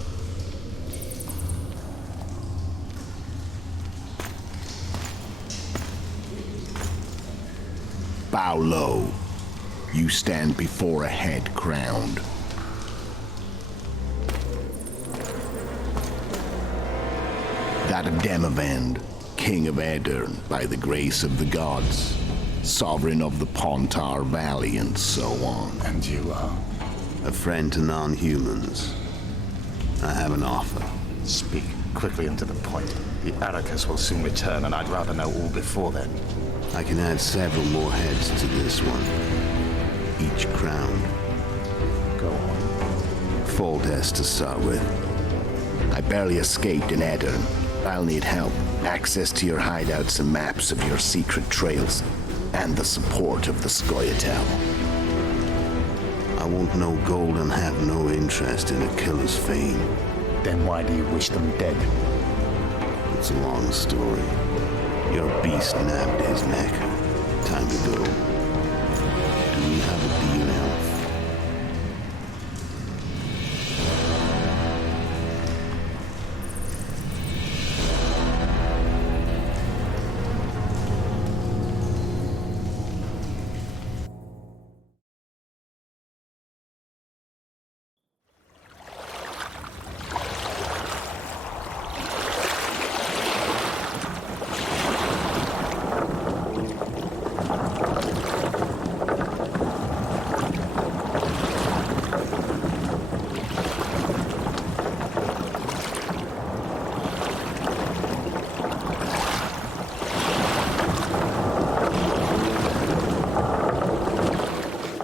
Bow low. You stand before a head crowned. That of Demavend, King of Aedirn, by the grace of the gods, sovereign of the Pontar Valley, and so on. And you are? A friend to non-humans. I have an offer. Speak quickly and to the point. The Arrakis will soon return, and I'd rather know all before then. I can add several more heads to this one. Each crowned. Go on. Foltest to start with. I barely escaped in Aedirn. I'll need help. Access to your hideouts and maps of your secret trails. And the support of the Scoia'tael. I want no gold and have no interest in a killer's fame. Then why do you wish them dead? It's a long story. Your beast nabbed his neck. Time to go. Do we have a deal, Elf?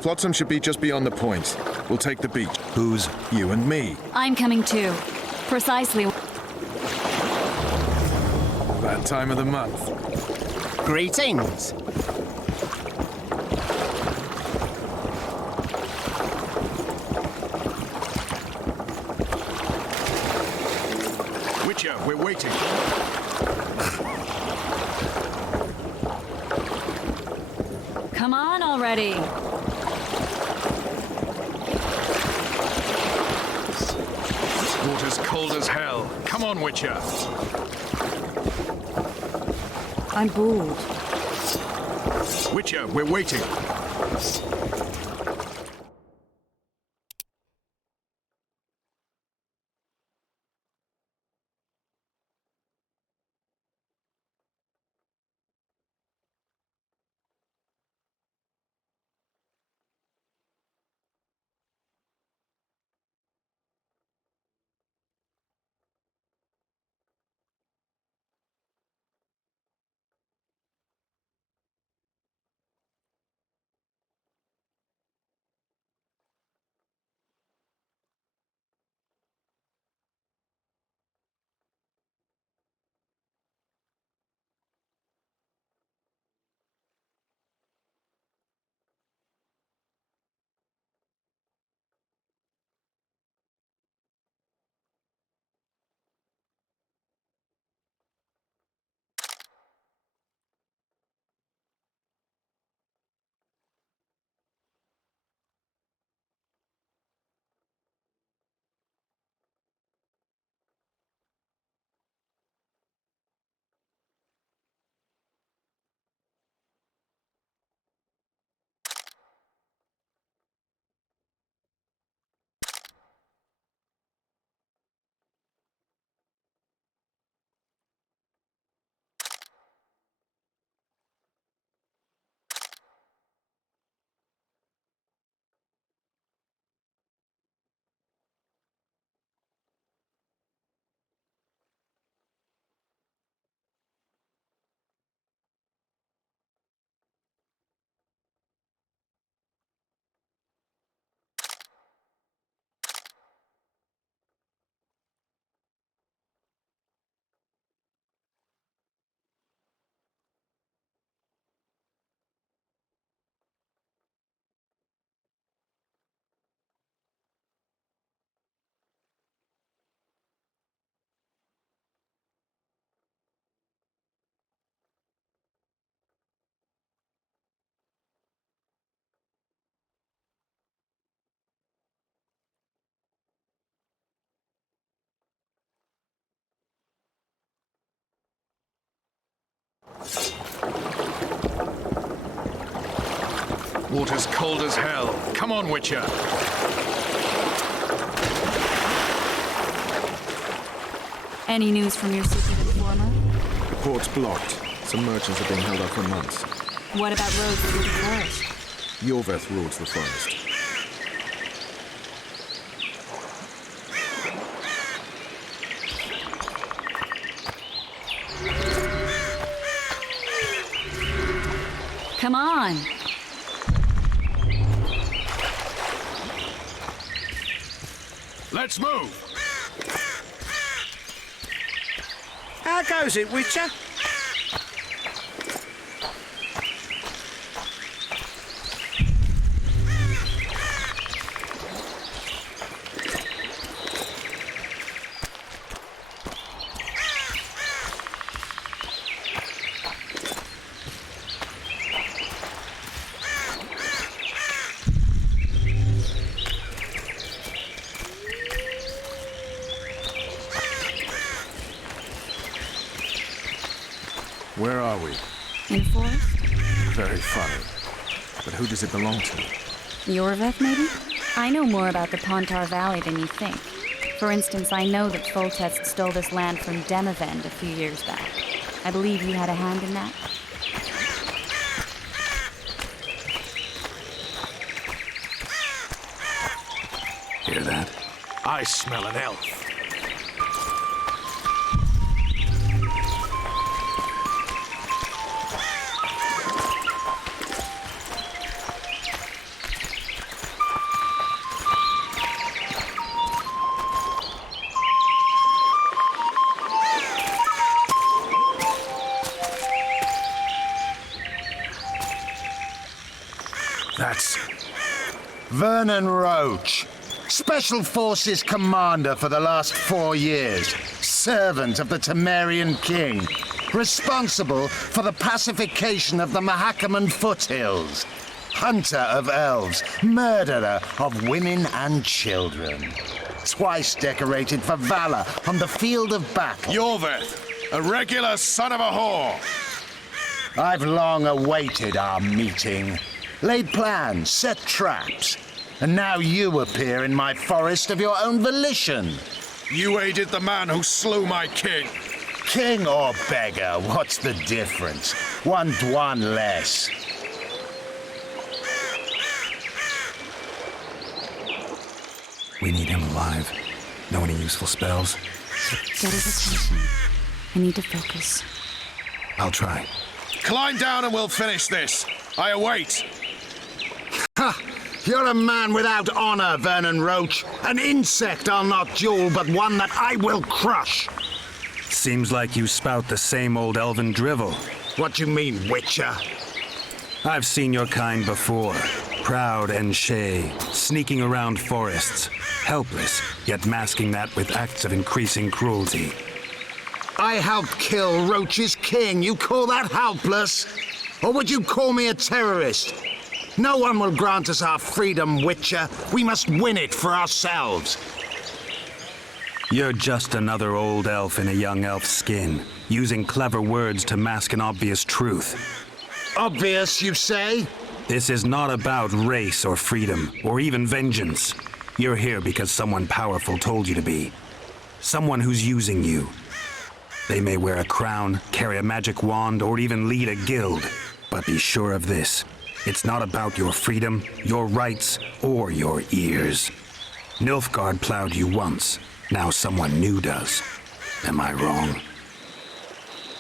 Flotsam should be just beyond the point. We'll take the beach. Who's? You and me. I'm coming too. Precisely. That time of the month. Greetings. Witcher, we're waiting. Come on already. Water's cold as hell. Come on, Witcher. I'm bored. Witcher, we're waiting. Water's cold as hell. Come on, Witcher. Any news from your secret informer? The port's blocked. Some merchants have been held up for months. What about roads through the forest? Yorveth rules the forest. Come on. Let's move. How goes it, Witcher? Where are we? In the forest? Very funny. But who does it belong to? Yorveth, maybe? I know more about the Pontar Valley than you think. For instance, I know that Foltest stole this land from Demavend a few years back. I believe you had a hand in that. Hear that? I smell an elf. That's Vernon Roach, Special Forces Commander for the last 4 years, servant of the Temerian King, responsible for the pacification of the Mahakaman foothills, hunter of elves, murderer of women and children. Twice decorated for valor on the field of battle. Yorveth, a regular son of a whore. I've long awaited our meeting. Laid plans, set traps, and now you appear in my forest of your own volition. You aided the man who slew my king. King or beggar, what's the difference? One Dwan less. We need him alive. Know any useful spells? Get his attention. I need to focus. I'll try. Climb down and we'll finish this. I await. Ha! You're a man without honor, Vernon Roach. An insect I'll not duel, but one that I will crush. Seems like you spout the same old elven drivel. What do you mean, Witcher? I've seen your kind before. Proud and shay, sneaking around forests. Helpless, yet masking that with acts of increasing cruelty. I helped kill Roach's king. You call that helpless? Or would you call me a terrorist? No one will grant us our freedom, Witcher. We must win it for ourselves. You're just another old elf in a young elf's skin, using clever words to mask an obvious truth. Obvious, you say? This is not about race or freedom, or even vengeance. You're here because someone powerful told you to be. Someone who's using you. They may wear a crown, carry a magic wand, or even lead a guild. But be sure of this. It's not about your freedom, your rights, or your ears. Nilfgaard plowed you once. Now someone new does. Am I wrong?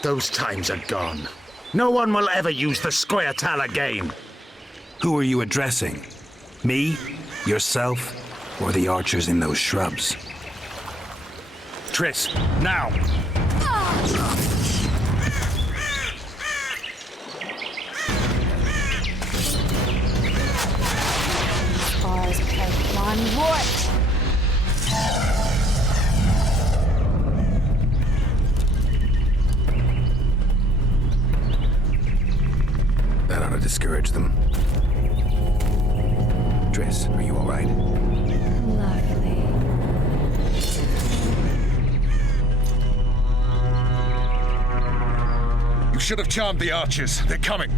Those times are gone. No one will ever use the Squirtal again. Who are you addressing? Me? Yourself? Or the archers in those shrubs? Triss, now! Bars pegged on what? That ought to discourage them. Triss, are you all right? Lovely. You should have charmed the archers. They're coming.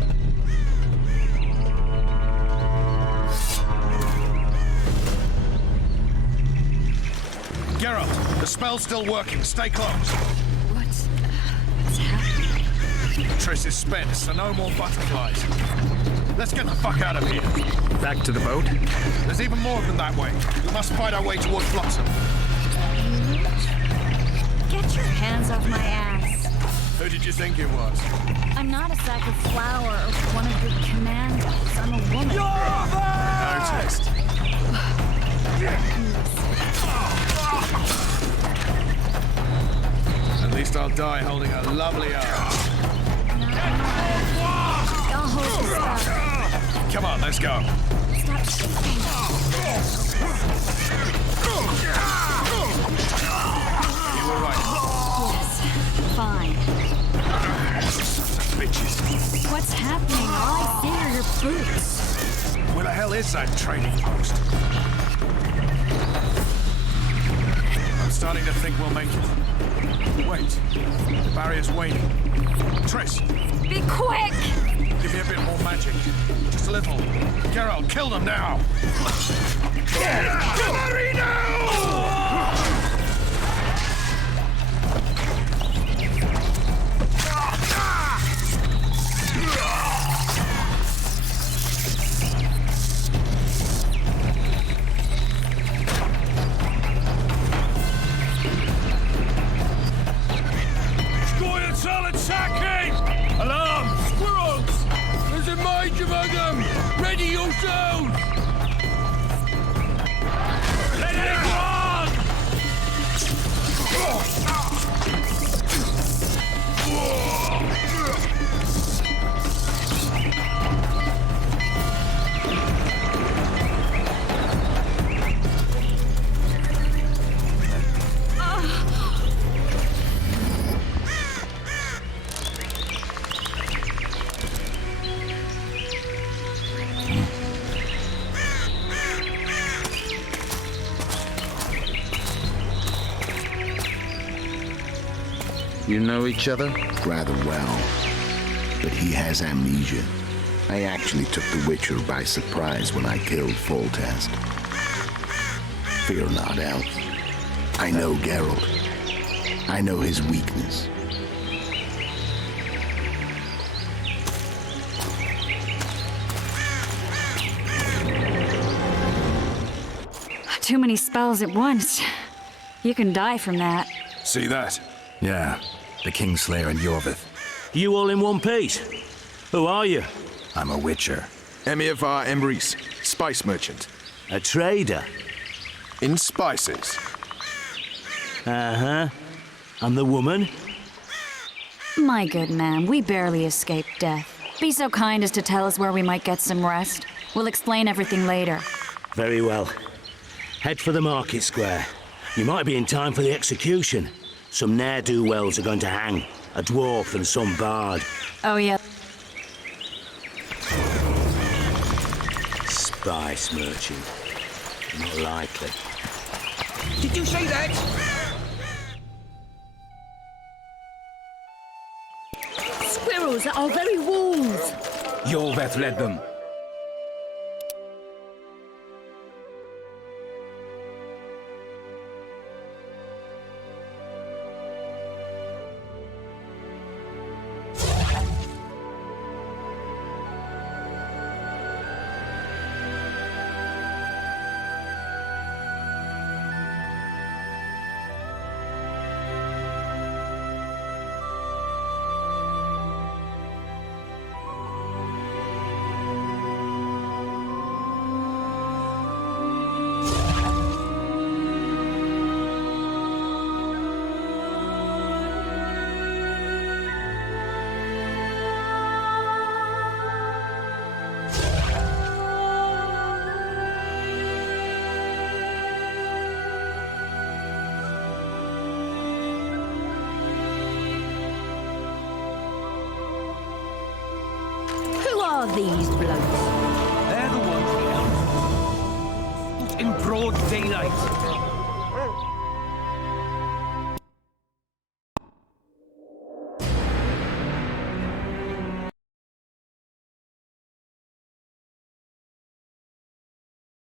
spell's still working. Stay close. What's happening? Triss is spent, so no more butterflies. Let's get the fuck out of here. Back to the boat? There's even more of them that way. We must fight our way towards Flotsam. Get your hands off my ass. Who did you think it was? I'm not a sack of flour or one of your commandos. I'm a woman. Noticed. At least I'll die holding a lovely arm. I'll hold this up. Come on, let's go. Stop shaking. You were right. Yes, fine. Bitches. What's happening? All I see are your boots. Where the hell is that trading post? I'm starting to think we'll make it. Wait, the barrier's waning. Triss! Be quick! Give me a bit more magic. Just a little. Geralt, kill them now! Alarm! Squirrels! There's a mage among them! Ready yourselves! Let it run! You know each other? Rather well. But he has amnesia. I actually took the Witcher by surprise when I killed Foltest. Fear not, Elf. I know Geralt. I know his weakness. Too many spells at once. You can die from that. See that? Yeah, the Kingslayer and Yorvith. You all in one piece? Who are you? I'm a Witcher. Emiavar Emrys, spice merchant. A trader? In spices. Uh-huh. And the woman? My good man, we barely escaped death. Be so kind as to tell us where we might get some rest. We'll explain everything later. Very well. Head for the market square. You might be in time for the execution. Some ne'er-do-wells are going to hang. A dwarf and some bard. Oh, yeah. Spice merchant. Not likely. Did you say that? Squirrels at our very walls! Yorveth led them. These blokes. They're the ones we helped. In broad daylight.